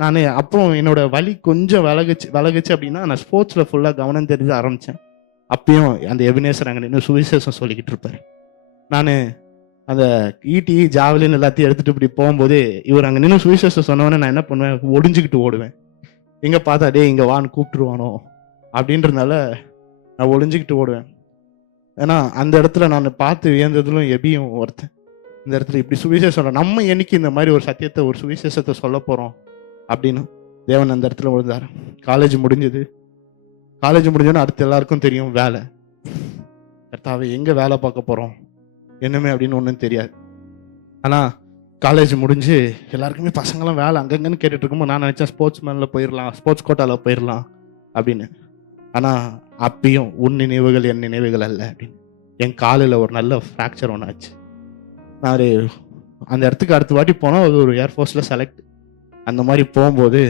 நான் அப்போ என்னோட வழி கொஞ்சம் விலகுச்சு அப்படின்னா நான் ஸ்போர்ட்ஸ்ல ஃபுல்லாக கவனம் தெரிஞ்சு ஆரம்பித்தேன். அப்பயும் அந்த எபினேசர் அங்கே நின்று சுவிசேஷம் சொல்லிக்கிட்டு இருப்பார். நான் அந்த ஈட்டி ஜாவலின் எல்லாத்தையும் எடுத்துட்டு இப்படி போகும்போது இவர் அங்கே நின்று சுவிசேஷம் சொன்னவொடனே நான் என்ன பண்ணுவேன், ஒடிஞ்சுக்கிட்டு ஓடுவேன். எங்க பார்த்தா டே இங்கே வான்னு கூப்பிட்டுருவானோ அப்படின்றதுனால நான் ஒளிஞ்சுக்கிட்டு ஓடுவேன். ஏன்னா அந்த இடத்துல நான் பார்த்து வியந்ததுலும் எபியும் ஒருத்தன். இந்த இடத்துல இப்படி சுவிசேஷம் நம்ம என்னைக்கு இந்த மாதிரி ஒரு சத்தியத்தை ஒரு சுவிசேஷத்தை சொல்ல போறோம் அப்படின்னு தேவன் அந்த இடத்துல விழுந்தார். காலேஜ் முடிஞ்சோன்னா அடுத்து எல்லாருக்கும் தெரியும் வேலை. கர்த்தாவே எங்க வேலை பார்க்க போறோம் என்னமே அப்படின்னு ஒன்றும் தெரியாது. ஆனா காலேஜ் முடிஞ்சு எல்லாருக்குமே பசங்களாம் வேலை அங்கங்கன்னு கேட்டுட்டு இருக்கும்போது நான் நினைச்சேன் ஸ்போர்ட்ஸ் போயிடலாம், ஸ்போர்ட்ஸ் கோட்டாவில் போயிடலாம் அப்படின்னு. ஆனா அப்பயும் உன் நினைவுகள் என் நினைவுகள் அல்ல அப்படின்னு என் காலில் ஒரு நல்ல ஃப்ராக்சர் ஒன்று ஆச்சு. நான் அந்த இடத்துக்கு அடுத்த வாட்டி போனால் அது ஒரு ஏர்ஃபோர்ஸில் செலக்ட். அந்த மாதிரி போகும்போது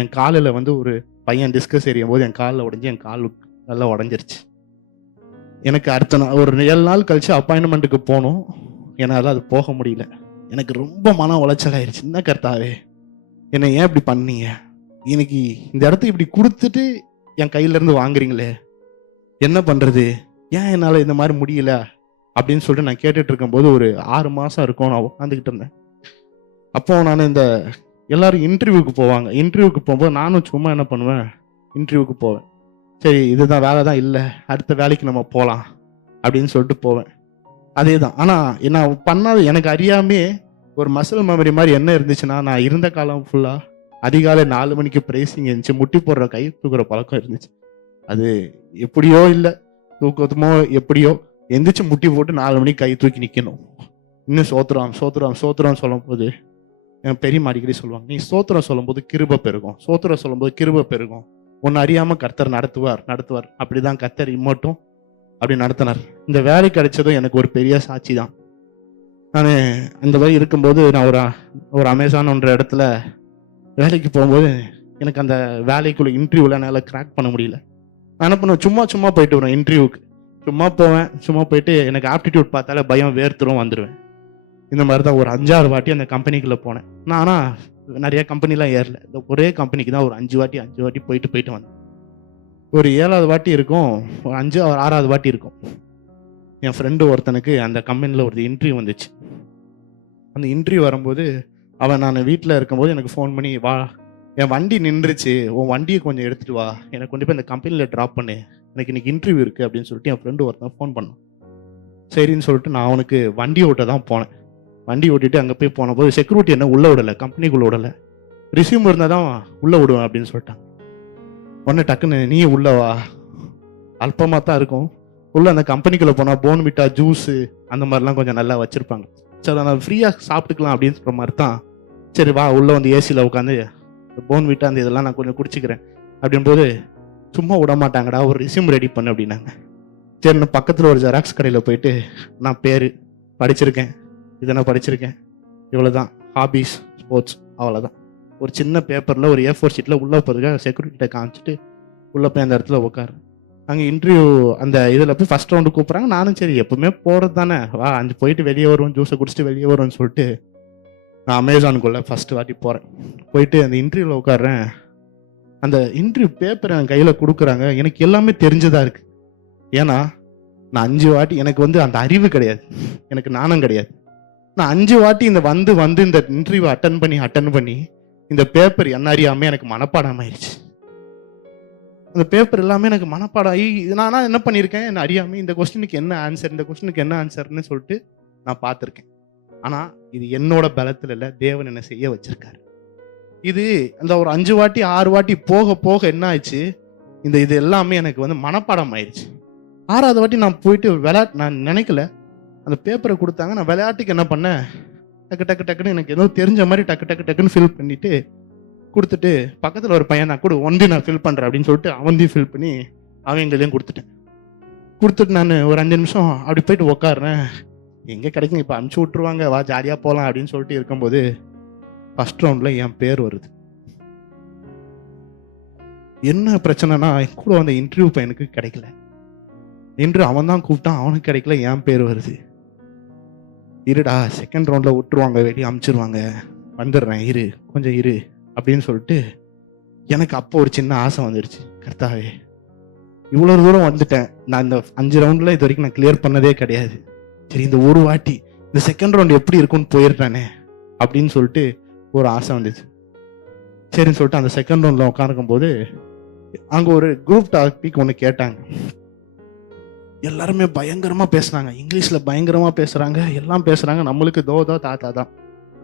என் காலில் ஒரு பையன் டிஸ்கஸ் எறியும் போது என் காலில் உடஞ்சி என் கால் நல்லா உடஞ்சிருச்சு. எனக்கு அடுத்த நாள் ஒரு 7 நாள் கழிச்சு அப்பாயின்மெண்ட்டுக்கு போகணும். என்னால் அது போக முடியல. எனக்கு ரொம்ப மன உளைச்சல் ஆயிடுச்சு. என்ன கர்த்தாவே என்னை ஏன் இப்படி பண்ணீங்க, எனக்கு இந்த இடத்த இப்படி கொடுத்துட்டு என் கையிலேருந்து வாங்குறீங்களே, என்ன பண்ணுறது, ஏன் என்னால் இந்த மாதிரி முடியல அப்படின்னு சொல்லிட்டு நான் கேட்டுட்டு இருக்கும்போது ஒரு 6 மாதம் இருக்கும் நான் உட்காந்துக்கிட்டு இருந்தேன். அப்போ நான் இந்த எல்லாரும் இன்டர்வியூக்கு போவாங்க. இன்டர்வியூக்கு போகும்போது நானும் சும்மா என்ன பண்ணுவேன், இன்டர்வியூக்கு போவேன். சரி இதுதான் வேலை தான், இல்லை அடுத்த வேலைக்கு நம்ம போகலாம் அப்படின்னு சொல்லிட்டு போவேன். அதே தான். ஆனால் நான் பண்ணாது எனக்கு அறியாமே ஒரு மசில் மெமரி மாதிரி என்ன இருந்துச்சுன்னா, நான் இருந்த காலம் ஃபுல்லாக அதிகாலை 4 மணிக்கு ப்ரைஸிங் இருந்துச்சு, முட்டி போடுற கை தூக்குற பழக்கம் இருந்துச்சு. அது எப்படியோ இல்லை தூக்கத்துமோ எப்படியோ எந்திரிச்சு முட்டி போட்டு 4 மணிக்கு கை தூக்கி நிற்கணும். இன்னும் சோத்துறாம் சொல்லும் போது என் பெரியம்மா அடிக்கடி சொல்லுவாங்க, நீ சோத்திரம் சொல்லும் போது கிருபை பெருகும், சோத்திரம் சொல்லும் போது கிருபை பெருகும், ஒன்னு அறியாம கர்த்தர் நடத்துவார். அப்படிதான் கர்த்தர் இம்மட்டும் அப்படி நடத்தினார். இந்த வேலை கிடைச்சதும் எனக்கு ஒரு பெரிய சாட்சி தான். நான் அந்த மாதிரி இருக்கும்போது நான் ஒரு அமேசான்ன்ற இடத்துல வேலைக்கு போகும்போது எனக்கு அந்த வேலைக்குள்ள இன்டர்வியூல என்னால் கிராக் பண்ண முடியல. நான் என்ன பண்ணுவேன், சும்மா போயிட்டு வருவேன் இன்டர்வியூக்கு. சும்மா போயிட்டு எனக்கு ஆப்டிடியூட் பார்த்தாலே பயம் வேர்த்துரும் வந்துடுவேன். இந்த மாதிரி தான் ஒரு 5-6 வாட்டி அந்த கம்பெனிக்குள்ளே போனேன். நான் ஆனால் நிறைய கம்பெனிலாம் ஏறல, இந்த ஒரே கம்பெனிக்கு தான் ஒரு 5 வாட்டி போயிட்டு வந்தேன். ஒரு 7வது வாட்டி இருக்கும், ஒரு 5 ஒரு 6வது வாட்டி இருக்கும். என் ஃப்ரெண்டு ஒருத்தனுக்கு அந்த கம்பெனியில் ஒரு இன்டர்வியூ வந்துச்சு. அந்த இன்டர்வியூ வரும்போது நான் வீட்டில் இருக்கும்போது எனக்கு ஃபோன் பண்ணி, வா என் வண்டி நின்றுச்சு, உன் வண்டியை கொஞ்சம் எடுத்துகிட்டு வா, எனக்கு கொண்டு போய் இந்த கம்பெனியில் ட்ராப் பண்ணு, எனக்கு இன்னைக்கு இன்டர்வியூ இருக்குது அப்படின்னு சொல்லிட்டு என் ஃப்ரெண்டு ஒருத்தன் ஃபோன் பண்ணான். சரின்னு சொல்லிட்டு நான் அவனுக்கு வண்டி ஓட்ட தான் போனேன். வண்டி ஓட்டிட்டு அங்கே போய் போன போது செக்யூரிட்டி என்ன உள்ளே விடலை, கம்பெனிக்குள்ளே விடலை. ரிசியூம் இருந்தால் தான் உள்ளே விடுவேன் அப்படின்னு சொல்லிட்டாங்க. உடனே டக்குன்னு நீ உள்ளே வா, அல்பமாக தான் இருக்கும். உள்ளே அந்த கம்பெனிக்குள்ளே போனால் போன்விட்டா ஜூஸு அந்த மாதிரிலாம் கொஞ்சம் நல்லா வச்சுருப்பாங்க. சரி நான் ஃப்ரீயாக சாப்பிட்டுக்கலாம் அப்படின்னு சொல்கிற மாதிரி தான். சரி வா உள்ளே வந்து ஏசியில் உட்காந்து போன்விட்டா அந்த இதெல்லாம் நான் கொஞ்சம் குடிச்சிக்கிறேன் அப்படின்போது சும்மா விட மாட்டாங்கடா, ஒரு ரிசியூம் ரெடி பண்ணு அப்படின்னாங்க. சரின்னு பக்கத்தில் ஒரு ஜெராக்ஸ் கடையில் போயிட்டு நான் பேர் படிச்சிருக்கேன், இதெல்லாம் படிச்சிருக்கேன், இவ்வளோதான், ஹாபீஸ் ஸ்போர்ட்ஸ், அவ்வளோதான். ஒரு சின்ன பேப்பரில் ஒரு A4 ஷீட்டில் உள்ளே போகிறதுக்காக செக்யூரிட்டிகிட்ட காமிச்சிட்டு உள்ளே போய் அந்த இடத்துல உட்காரு. அங்கே இன்டர்வியூ அந்த இதில் போய் ஃபஸ்ட் ரவுண்டு கூப்பிட்றாங்க. நானும் சரி எப்பவுமே போகிறது தானே, வா 5 போயிட்டு வெளியே வருவோம், ஜூஸை குடிச்சிட்டு வெளியே வருவோம்னு சொல்லிட்டு நான் அமேசானுக்குள்ளே ஃபஸ்ட்டு வாட்டி போகிறேன். போயிட்டு அந்த இன்டர்வியூவில் உட்காடுறேன். அந்த இன்டர்வியூ பேப்பர் என் கையில் கொடுக்குறாங்க. எனக்கு எல்லாமே தெரிஞ்சதாக இருக்குது. ஏன்னா நான் 5 வாட்டி, எனக்கு அந்த அறிவு கிடையாது, எனக்கு நாணம் கிடையாது. நான் 5 வாட்டி இந்த வந்து இந்த இன்டர்வியூ அட்டன் பண்ணி இந்த பேப்பர் என்ன அறியாம எனக்கு மனப்பாடம் ஆயிடுச்சு. அந்த பேப்பர் எல்லாமே எனக்கு மனப்பாடம் ஆகி நானா என்ன பண்ணியிருக்கேன், என்ன அறியாம இந்த கொஸ்டினுக்கு என்ன ஆன்சர், இந்த கொஸ்டினுக்கு என்ன ஆன்சர்னு சொல்லிட்டு நான் பார்த்துருக்கேன். ஆனா இது என்னோட பலத்துல இல்ல, தேவன் என்ன செய்ய வச்சிருக்காரு. இது அந்த ஒரு 5 வாட்டி 6 வாட்டி போக போக என்ன ஆயிடுச்சு, இது எல்லாமே எனக்கு வந்து மனப்பாடம் ஆயிடுச்சு. 6வது வாட்டி நான் போயிட்டு நான் நினைக்கல, அந்த பேப்பரை கொடுத்தாங்க. நான் விளையாட்டுக்கு என்ன பண்ணேன், டக்கு டக்கு டக்குன்னு எனக்கு ஏதோ தெரிஞ்ச மாதிரி டக்கு டக்கு டக்குன்னு ஃபில் பண்ணிட்டு கொடுத்துட்டு, பக்கத்தில் ஒரு பையன் நான் கூட ஒன்றையும் நான் ஃபில் பண்ணுறேன் அப்படின்னு சொல்லிட்டு அவன்தையும் ஃபில் பண்ணி அவங்களையும் கொடுத்துட்டு நான் ஒரு 5 நிமிஷம் அப்படி போயிட்டு உக்காடுறேன். எங்கே கிடைக்கும், இப்போ அனுப்பிச்சி விட்ருவாங்க, வா ஜாலியாக போகலாம் அப்படின்னு சொல்லிட்டு இருக்கும்போது ஃபர்ஸ்ட் ரவுண்டில் என் பேர் வருது. என்ன பிரச்சனைனா, என் கூட வந்த இன்டர்வியூ பையனுக்கு கிடைக்கல. இன்று அவன் தான் கூப்பிட்டான், அவனுக்கு கிடைக்கல, என் பேர் வருது. இருடா, செகண்ட் ரவுண்டில் விட்டுருவாங்க, வெளியே அமுச்சிருவாங்க, வந்துடுறேன், கொஞ்சம் இரு அப்படின்னு சொல்லிட்டு எனக்கு அப்போ ஒரு சின்ன ஆசை வந்துடுச்சு. கர்த்தாவே, இவ்வளோ தூரம் வந்துட்டேன், நான் இந்த 5 ரவுண்டில் இது வரைக்கும் நான் கிளியர் பண்ணதே கிடையாது. சரி, இந்த ஒரு வாட்டி இந்த செகண்ட் ரவுண்ட் எப்படி இருக்குன்னு போயிடுறானே அப்படின்னு சொல்லிட்டு ஒரு ஆசை வந்துச்சு. சரின்னு சொல்லிட்டு அந்த செகண்ட் ரவுண்டில் உட்காந்துக்கும் போது அங்கே ஒரு குரூப் டாபிக் ஒன்று கேட்டாங்க. எல்லாருமே பயங்கரமா பேசுறாங்க, இங்கிலீஷ்ல பயங்கரமா பேசுறாங்க, எல்லாம் பேசுறாங்க. நம்மளுக்கு தோ தாத்தா தான்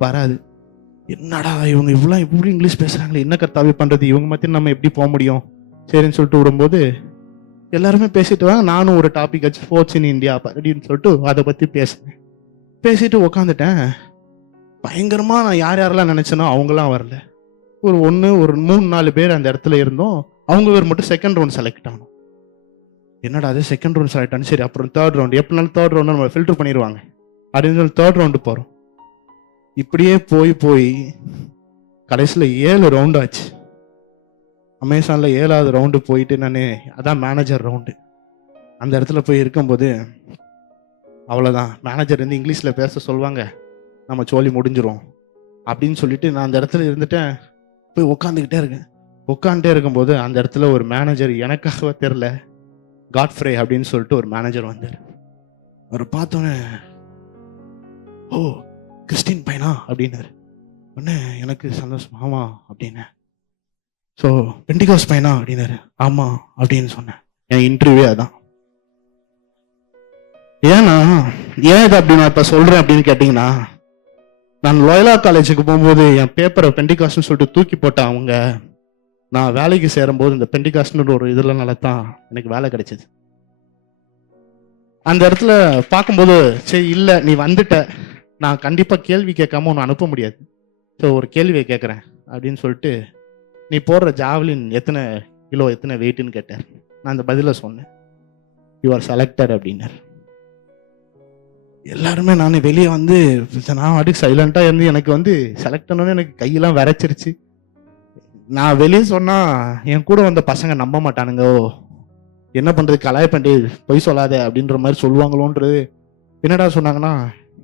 வராது. என்னடா இவங்க இப்படி இங்கிலீஷ் பேசுறாங்களே, என்ன கர்த்தாவே பண்றது, இவங்க மத்தியும் நம்ம எப்படி போக முடியும். சரின்னு சொல்லிட்டு விடும்போது எல்லாருமே பேசிட்டு வாங்க. நானும் ஒரு டாபிக் வச்சு ஸ்போர்ட்ஸ் இன் இந்தியா அப்படின்னு சொல்லிட்டு அதை பத்தி பேசிட்டு உக்காந்துட்டேன். பயங்கரமா நான் யாரெல்லாம் நினைச்சேனோ அவங்களாம் வரல. ஒரு 3-4 பேர் அந்த இடத்துல இருந்தோம். அவங்க பேர் மட்டும் செகண்ட் ரவுண்ட் செலக்ட் ஆனோம். என்னடா அது செகண்ட் ரவுண்ட் செலக்ட் ஆனு. சரி, அப்புறம் தேர்ட் ரவுண்ட், எப்படினாலும் தேர்ட் ரவுண்ட் நம்ம ஃபில்டர் பண்ணிடுவாங்க அப்படின்னு சொல்லி தேர்ட் ரவுண்டு போகிறோம். இப்படியே போய் கடைசியில் 7 ரவுண்டு ஆச்சு. அமேசானில் 7வது ரவுண்டு போயிட்டு நான் அதான் மேனேஜர் ரவுண்டு. அந்த இடத்துல போய் இருக்கும்போது அவ்வளோதான், மேனேஜர் வந்து இங்கிலீஷில் பேச சொல்லுவாங்க, நம்ம சோலி முடிஞ்சிரும் அப்படின்னு சொல்லிட்டு நான் அந்த இடத்துல இருந்துட்டேன். போய் உட்காந்துட்டே இருக்கும்போது அந்த இடத்துல ஒரு மேனேஜர், எனக்காக தெரில, காட்ஃப்ரே அப்படின்னு சொல்லிட்டு ஒரு மேனேஜர் வந்தார். அவரை பார்த்தோன்னே, ஓ கிறிஸ்டின் பையனா அப்படின்னாரு. உடனே எனக்கு சந்தோஷம், ஆமா அப்படின்னேன். ஸோ பெண்டிகாஸ் பையனா அப்படின்னாரு. ஆமா அப்படின்னு சொன்னேன். என் இன்டர்வியூவே அதான். ஏன் இது அப்படி நான் இப்ப சொல்றேன் அப்படின்னு கேட்டீங்கன்னா, நான் லோயலா காலேஜுக்கு போகும்போது என் பேப்பரை பெண்டிகாஸ்ட்னு சொல்லிட்டு தூக்கி போட்டேன் அவங்க. நான் வேலைக்கு சேரும்போது இந்த பெண்டிகாஸ்ட்னு ஒரு இதுலனால தான் எனக்கு வேலை கிடைச்சது. அந்த இடத்துல பார்க்கும்போது, சரி இல்லை நீ வந்துட்ட, நான் கண்டிப்பாக கேள்வி கேட்காம ஒன்று அனுப்ப முடியாது. ஸோ ஒரு கேள்வியை கேட்குறேன் அப்படின்னு சொல்லிட்டு, நீ போடுற ஜாவலின் எத்தனை கிலோ எத்தனை வெயிட்டுன்னு கேட்டார். நான் அந்த பதிலை சொன்னேன், யூ ஆர் செலக்டட் அப்படின்னார். எல்லாருமே நான் வெளியே வந்து நான் வாட்டுக்கு சைலண்டாக இருந்து, எனக்கு வந்து செலக்ட் பண்ணோன்னு எனக்கு கையெல்லாம் விரைச்சிருச்சு. நான் வெளியே சொன்னா என் கூட வந்த பசங்க நம்ப மாட்டானுங்க, என்ன பண்றது, கலாய பண்ணி பொய் சொல்லாத அப்படின்ற மாதிரி சொல்லுவாங்களோன்றது. என்னடா சொன்னாங்கன்னா,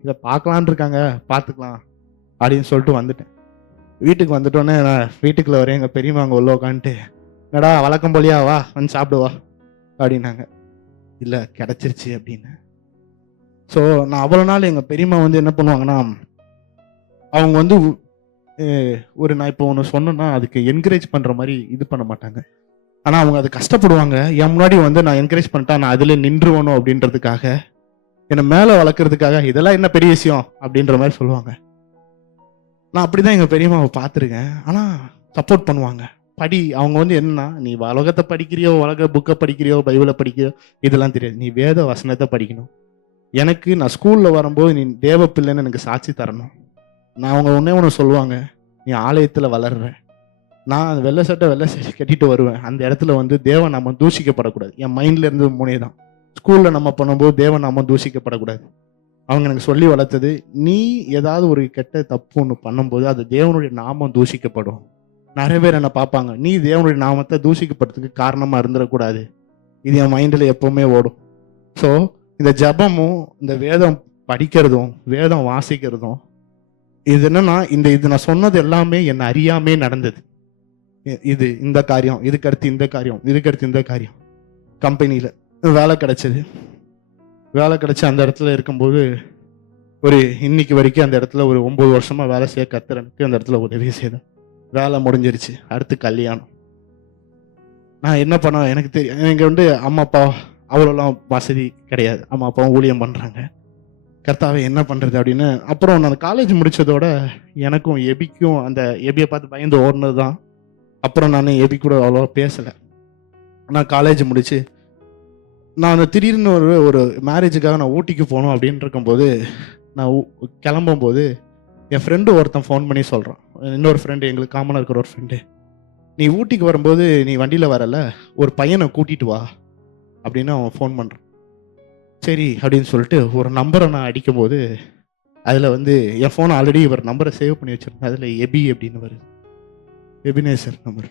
இதை பார்க்கலான் இருக்காங்க, பார்த்துக்கலாம் அப்படின்னு சொல்லிட்டு வந்துட்டேன். வீட்டுக்கு வந்துட்டோன்னே நான் வீட்டுக்குள்ள வரேன். எங்கள் பெரியம்மா அங்கே உள்ள உட்காந்துட்டு, என்னடா வழக்கம் போலியா, வா வந்து சாப்பிடுவா அப்படின்னாங்க. இல்லை கிடச்சிருச்சு அப்படின்னு. ஸோ நான் அவ்வளோ நாள் எங்கள் பெரியம்மா வந்து என்ன பண்ணுவாங்கன்னா, அவங்க வந்து நான் இப்போ ஒன்று சொன்னேன்னா அதுக்கு என்கரேஜ் பண்ணுற மாதிரி இது பண்ண மாட்டாங்க. ஆனால் அவங்க அது கஷ்டப்படுவாங்க. என் முன்னாடி வந்து நான் என்கரேஜ் பண்ணிட்டா நான் அதில் நின்றுவணும் அப்படின்றதுக்காக, என்னை மேலே வளர்க்குறதுக்காக, இதெல்லாம் என்ன பெரிய விஷயம் அப்படின்ற மாதிரி சொல்லுவாங்க. நான் அப்படிதான் எங்கள் பெரியம்மாவை பார்த்துருக்கேன். ஆனால் சப்போர்ட் பண்ணுவாங்க. அவங்க வந்து என்னன்னா, நீ உலகத்தை படிக்கிறியோ, உலக புக்கை படிக்கிறியோ, பைபிளை படிக்கிறியோ, இதெல்லாம் தெரியாது, நீ வேத வசனத்தை படிக்கணும். நான் ஸ்கூலில் வரும்போது நீ தேவ பிள்ளைன்னு எனக்கு சாட்சி தரணும். நான் அவங்க ஒன்று சொல்லுவாங்க, நீ ஆலயத்தில் வளர்ற, நான் வெள்ளை சட்டை கட்டிட்டு வருவேன். அந்த இடத்துல வந்து தேவ நாமம் தூஷிக்கப்படக்கூடாது. என் மைண்ட்ல இருந்து முனே தான். ஸ்கூலில் நம்ம பண்ணும்போது தேவ நாமம் தூஷிக்கப்படக்கூடாது. அவங்க எனக்கு சொல்லி வளர்த்தது, நீ ஏதாவது ஒரு கெட்ட தப்பு ஒன்று பண்ணும்போது அது தேவனுடைய நாமம் தூஷிக்கப்படும். நிறைய பேர் என்ன பார்ப்பாங்க, நீ தேவனுடைய நாமத்தை தூஷிக்கப்படுறதுக்கு காரணமாக இருந்துடக்கூடாது. இது என் மைண்டில் எப்பவுமே ஓடும். ஸோ இந்த ஜபமும் இந்த வேதம் படிக்கிறதும் வேதம் வாசிக்கிறதும் இது என்னன்னா, இது நான் சொன்னது எல்லாமே என்னை அறியாமே நடந்தது. இந்த காரியம், இதுக்கடுத்து இந்த காரியம், இதுக்கடுத்து இந்த காரியம். கம்பெனியில் வேலை கிடைச்சது. வேலை கிடைச்சி அந்த இடத்துல இருக்கும்போது இன்னைக்கு வரைக்கும் அந்த இடத்துல ஒரு 9 வருஷமா வேலை செய்ய கத்துறனுக்கு அந்த இடத்துல உதவி செய்தேன். வேலை முடிஞ்சிருச்சு, அடுத்து கல்யாணம். நான் என்ன பண்ண எனக்கு தெரியும். எனக்கு வந்து அம்மா அப்பா அவ்வளோலாம் வசதி கிடையாது. அம்மா அப்பாவும் ஊழியம் பண்ணுறாங்க. கர்த்தாவே என்ன பண்ணுறது அப்படின்னு. அப்புறம் நான் காலேஜ் முடித்ததோட எனக்கும் எபிக்கும் அந்த எபியை பார்த்து பயந்து ஓடினது தான். அப்புறம் நான் எபி கூட அவ்வளோவா பேசலை. நான் காலேஜ் முடித்து நான் திடீர்னு ஒரு மேரேஜுக்காக நான் ஊட்டிக்கு போகணும் அப்படின்னு இருக்கும்போது, நான் கிளம்பும்போது என் ஃப்ரெண்டு ஒருத்தன் ஃபோன் பண்ணி சொல்கிறான். இன்னொரு ஃப்ரெண்டு, எங்களுக்கு காமனாக இருக்கிற ஒரு ஃப்ரெண்டு, நீ ஊட்டிக்கு வரும்போது நீ வண்டியில் வரல, ஒரு பையனை கூட்டிகிட்டு வா அப்படின்னு அவன் ஃபோன் பண்ணுறான். சரி அப்படின்னு சொல்லிட்டு ஒரு நம்பரை நான் அடிக்கும்போது அதில் வந்து என் ஃபோன் ஆல்ரெடி இவர் நம்பரை சேவ் பண்ணி வச்சுருந்தேன். அதில் எபி அப்படின்னு வருது, எபினேசர் நம்பர்.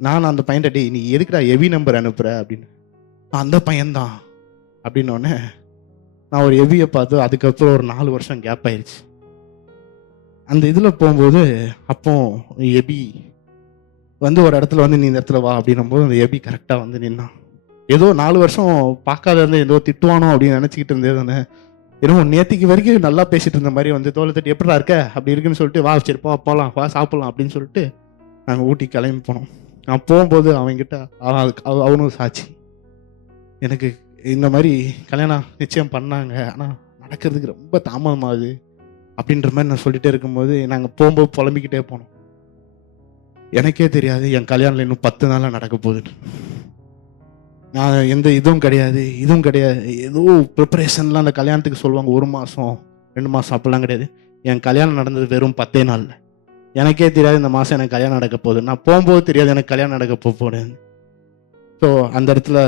நான் அந்த பையன்கிட்ட, டேய் நீ எதுக்குடா எபி நம்பர் அனுப்புகிற அப்படின்னு. அந்த பையன்தான் அப்படின்னோடனே நான் ஒரு எபியை பார்த்து அதுக்கப்புறம் ஒரு 4 வருஷம் கேப் ஆயிடுச்சு. அந்த இதில் போகும்போது அப்போ எபி வந்து ஒரு இடத்துல வந்து நீ இந்த இடத்துல வா அப்படின்னும்போது அந்த எபி கரெக்டாக வந்து நின்னான். ஏதோ 4 வருஷம் பார்க்காத இருந்து ஏதோ திட்டுவானோ அப்படின்னு நினச்சிக்கிட்டு இருந்தது தானே. ஏதோ நேற்றுக்கு வரைக்கும் நல்லா பேசிட்டு இருந்த மாதிரி வந்து தோலை தட்டி எப்படா இருக்க அப்படி இருக்குன்னு சொல்லிட்டு, வா சரி போகலாம், வா சாப்பிட்லாம் அப்படின்னு சொல்லிட்டு நாங்கள் ஊட்டி கிளம்பி போனோம். நான் போகும்போது அவன்கிட்ட அவனும் சாட்சி, எனக்கு இந்த மாதிரி கல்யாணம் நிச்சயம் பண்ணாங்க, ஆனால் நடக்கிறதுக்கு ரொம்ப தாமதமாகுது அப்படின்ற மாதிரி நான் சொல்லிகிட்டே இருக்கும்போது நாங்கள் போகும்போது புலம்பிக்கிட்டே போனோம். எனக்கே தெரியாது என் கல்யாணம் இன்னும் 10 நாளில் நடக்க போகுதுன்னு. நான் எந்த இதுவும் கிடையாது, இதுவும் கிடையாது. ஏதோ ப்ரிப்பரேஷன்லாம் அந்த கல்யாணத்துக்கு சொல்லுவாங்க 1 மாதம் 2 மாதம், அப்படிலாம் கிடையாது. என் கல்யாணம் நடந்தது வெறும் 10 நாளில். எனக்கே தெரியாது இந்த மாதம் எனக்கு கல்யாணம் நடக்க போகுது. நான் போகும்போது தெரியாது எனக்கு கல்யாணம் நடக்க போகிறேன். ஸோ அந்த இடத்துல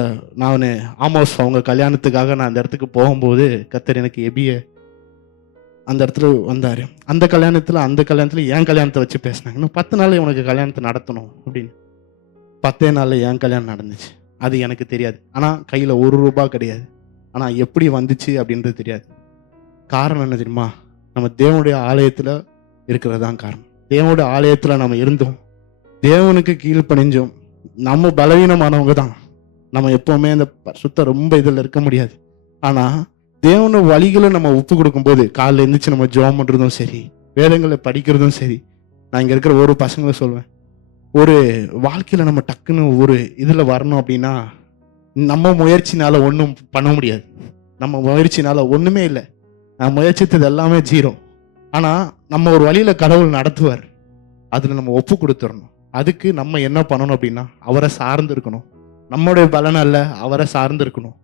நான் ஆமோஸ் அவங்க கல்யாணத்துக்காக நான் அந்த இடத்துக்கு போகும்போது கர்த்தர் எனக்கு எபியை அந்த இடத்துல வந்தார். அந்த கல்யாணத்தில் என் கல்யாணத்தை வச்சு பேசினாங்க. இன்னும் 10 நாள் உனக்கு கல்யாணத்தை நடத்தணும் அப்படின்னு. 10 நாளில் என் கல்யாணம் நடந்துச்சு. அது எனக்கு தெரியாது. ஆனால் கையில் 1 ரூபா கிடையாது. ஆனால் எப்படி வந்துச்சு அப்படின்றது தெரியாது. காரணம் என்ன தெரியுமா? நம்ம தேவனுடைய ஆலயத்தில் இருக்கிறது தான் காரணம். தேவனுடைய ஆலயத்தில் நம்ம இருந்தோம், தேவனுக்கு கீழ்ப்பணிஞ்சோம். நம்ம பலவீனமானவங்க தான். நம்ம எப்போவுமே அந்த சுத்த ரொம்ப இதில் இருக்க முடியாது. ஆனால் தேவனோட வழிகளை நம்ம ஒப்பு கொடுக்கும்போது, காலையில் எழுந்திரிச்சு நம்ம ஜெபம் பண்ணுறதும் சரி, வேதங்களை படிக்கிறதும் சரி, நான் இங்கே இருக்கிற ஒரு பசங்களை சொல்வேன், ஒரு வாழ்க்கையில் நம்ம டக்குன்னு ஒரு இதில் வரணும் அப்படின்னா நம்ம முயற்சினால ஒன்றும் பண்ண முடியாது. நம்ம முயற்சினால ஒன்றுமே இல்லை. நான் முயற்சித்தது எல்லாமே 0. ஆனால் நம்ம ஒரு வழியில் கடவுள் நடத்துவார். அதில் நம்ம ஒப்பு கொடுத்துடணும். அதுக்கு நம்ம என்ன பண்ணணும் அப்படின்னா அவரை சார்ந்து இருக்கணும். நம்மளுடைய பலன் அல்ல, அவரை சார்ந்து இருக்கணும்.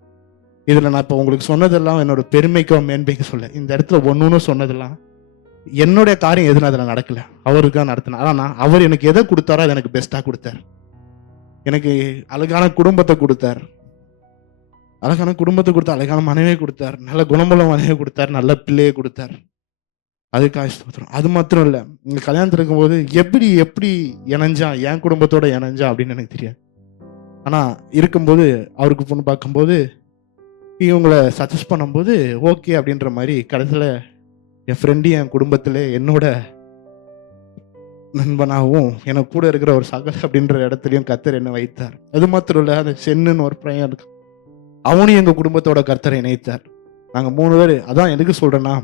இதில் நான் இப்போ உங்களுக்கு சொன்னதெல்லாம் என்னோட பெருமைக்கோ மேன்மைக்கு சொல்ல. இந்த இடத்துல ஒன்று சொன்னதெல்லாம் என்னுடைய காரியம் எதுவும் அதில் நடக்கல, அவருக்கு தான் நடத்தினேன். ஆனால் அவர் எனக்கு எதை கொடுத்தாரோ அது எனக்கு பெஸ்ட்டாக கொடுத்தார். எனக்கு அழகான குடும்பத்தை கொடுத்தார், அழகான மனைவியை கொடுத்தார், நல்ல குணமுள்ள மனைவியை கொடுத்தார், நல்ல பிள்ளையை கொடுத்தார். அதுக்காக ஸ்தோத்திரம். அது மாத்திரம் இல்லை, இங்கே கல்யாணத்தில் இருக்கும்போது எப்படி இணைஞ்சான், என் குடும்பத்தோட இணைஞ்சான் அப்படின்னு எனக்கு தெரியாது. ஆனால் இருக்கும்போது அவருக்கு பொண்ணு பார்க்கும்போது இவங்களை சஜஸ்ட் பண்ணும்போது ஓகே அப்படின்ற மாதிரி கடைசியில் என் ஃப்ரெண்டு என் குடும்பத்தில் என்னோட நண்பனாகவும் எனக்கு கூட இருக்கிற ஒரு சகல் அப்படின்ற இடத்துலையும் கர்த்தர் என்னை வைத்தார். அது மாத்திரம் இல்லை, அந்த சென்னுன்னு ஒரு பையன் இருக்கு, அவனையும் எங்கள் குடும்பத்தோட கர்த்தரை இணைத்தார். நாங்கள் 3 பேர். அதான் எதுக்கு சொல்கிறேன்னா,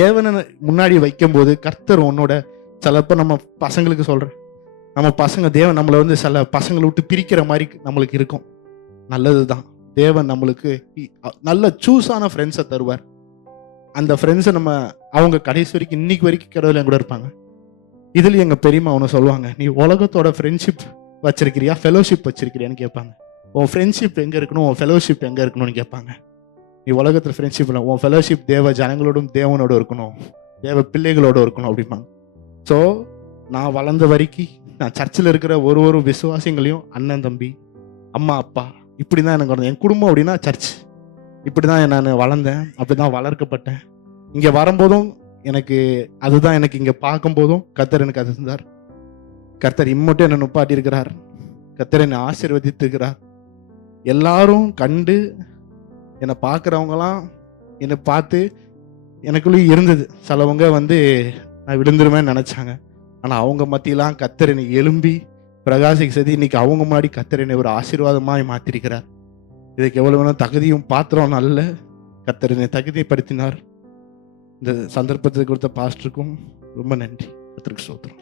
தேவனை முன்னாடி வைக்கும்போது கர்த்தர் உன்னோட சிலப்போ நம்ம பசங்களுக்கு சொல்கிறேன், நம்ம பசங்க தேவன் நம்மளை வந்து சில பசங்களை விட்டு பிரிக்கிற மாதிரி நம்மளுக்கு இருக்கும். நல்லது தான், தேவன் நம்மளுக்கு நல்ல சூஸான ஃப்ரெண்ட்ஸை தருவார். அந்த ஃப்ரெண்ட்ஸை நம்ம அவங்க கடைசி வரைக்கும் இன்னைக்கு வரைக்கும் கடவுள் என் கூட இருப்பாங்க. இதில் எங்கள் பெரியம்மா அவனை சொல்லுவாங்க, நீ உலகத்தோட ஃப்ரெண்ட்ஷிப் வச்சிருக்கிறியா, ஃபெலோஷிப் வச்சிருக்கிறியான்னு கேட்பாங்க. உன் ஃப்ரெண்ட்ஷிப் எங்கே இருக்கணும், உன் ஃபெலோஷிப் எங்கே இருக்கணும்னு கேட்பாங்க. நீ உலகத்தில் ஃப்ரெண்ட்ஷிப் இல்லை, உன் ஃபெலோஷிப் தேவ ஜனங்களோடும் தேவனோட இருக்கணும், தேவ பிள்ளைகளோட இருக்கணும் அப்படிம்பாங்க. ஸோ நான் வளர்ந்த வரைக்கும் நான் சர்ச்சில் இருக்கிற ஒரு விசுவாசிங்களையும் அண்ணன் தம்பி அம்மா அப்பா இப்படி தான் எனக்கு வளர்ந்தேன். என் குடும்பம் அப்படின்னா சர்ச். இப்படி தான் நான் வளர்ந்தேன், அப்படி தான் வளர்க்கப்பட்டேன். இங்கே வரும்போதும் எனக்கு அதுதான், எனக்கு இங்கே பார்க்கும்போதும் கர்த்தர் எனக்கு அது இருந்தார். கர்த்தர் இம்மட்டும் என்னை நுப்பாட்டி இருக்கிறார், கர்த்தர் என்னை ஆசீர்வதித்திருக்கிறார். எல்லாரும் கண்டு என்னை பார்க்குறவங்களாம் என்னை பார்த்து எனக்குள்ளேயும் இருந்தது. சிலவங்க வந்து நான் விழுந்துருவேன்னு நினச்சாங்க. ஆனால் அவங்க மத்தியெல்லாம் கர்த்தர் என்னை எழும்பி பிரகாசிக்க செய்து இன்னைக்கு அவங்க முன்னாடி கர்த்தர் என்னை ஒரு ஆசீர்வாதமாக மாற்றிருக்கிறார். இதுக்கு எவ்வளோ வேணும் தகுதியும் பாத்திரம் நல்ல கர்த்தர் என்னை தகுதிப்படுத்தினார். இந்த சந்தர்ப்பத்தை கொடுத்த பாஸ்டருக்கும் ரொம்ப நன்றி. கர்த்தருக்கு ஸ்தோத்திரம்.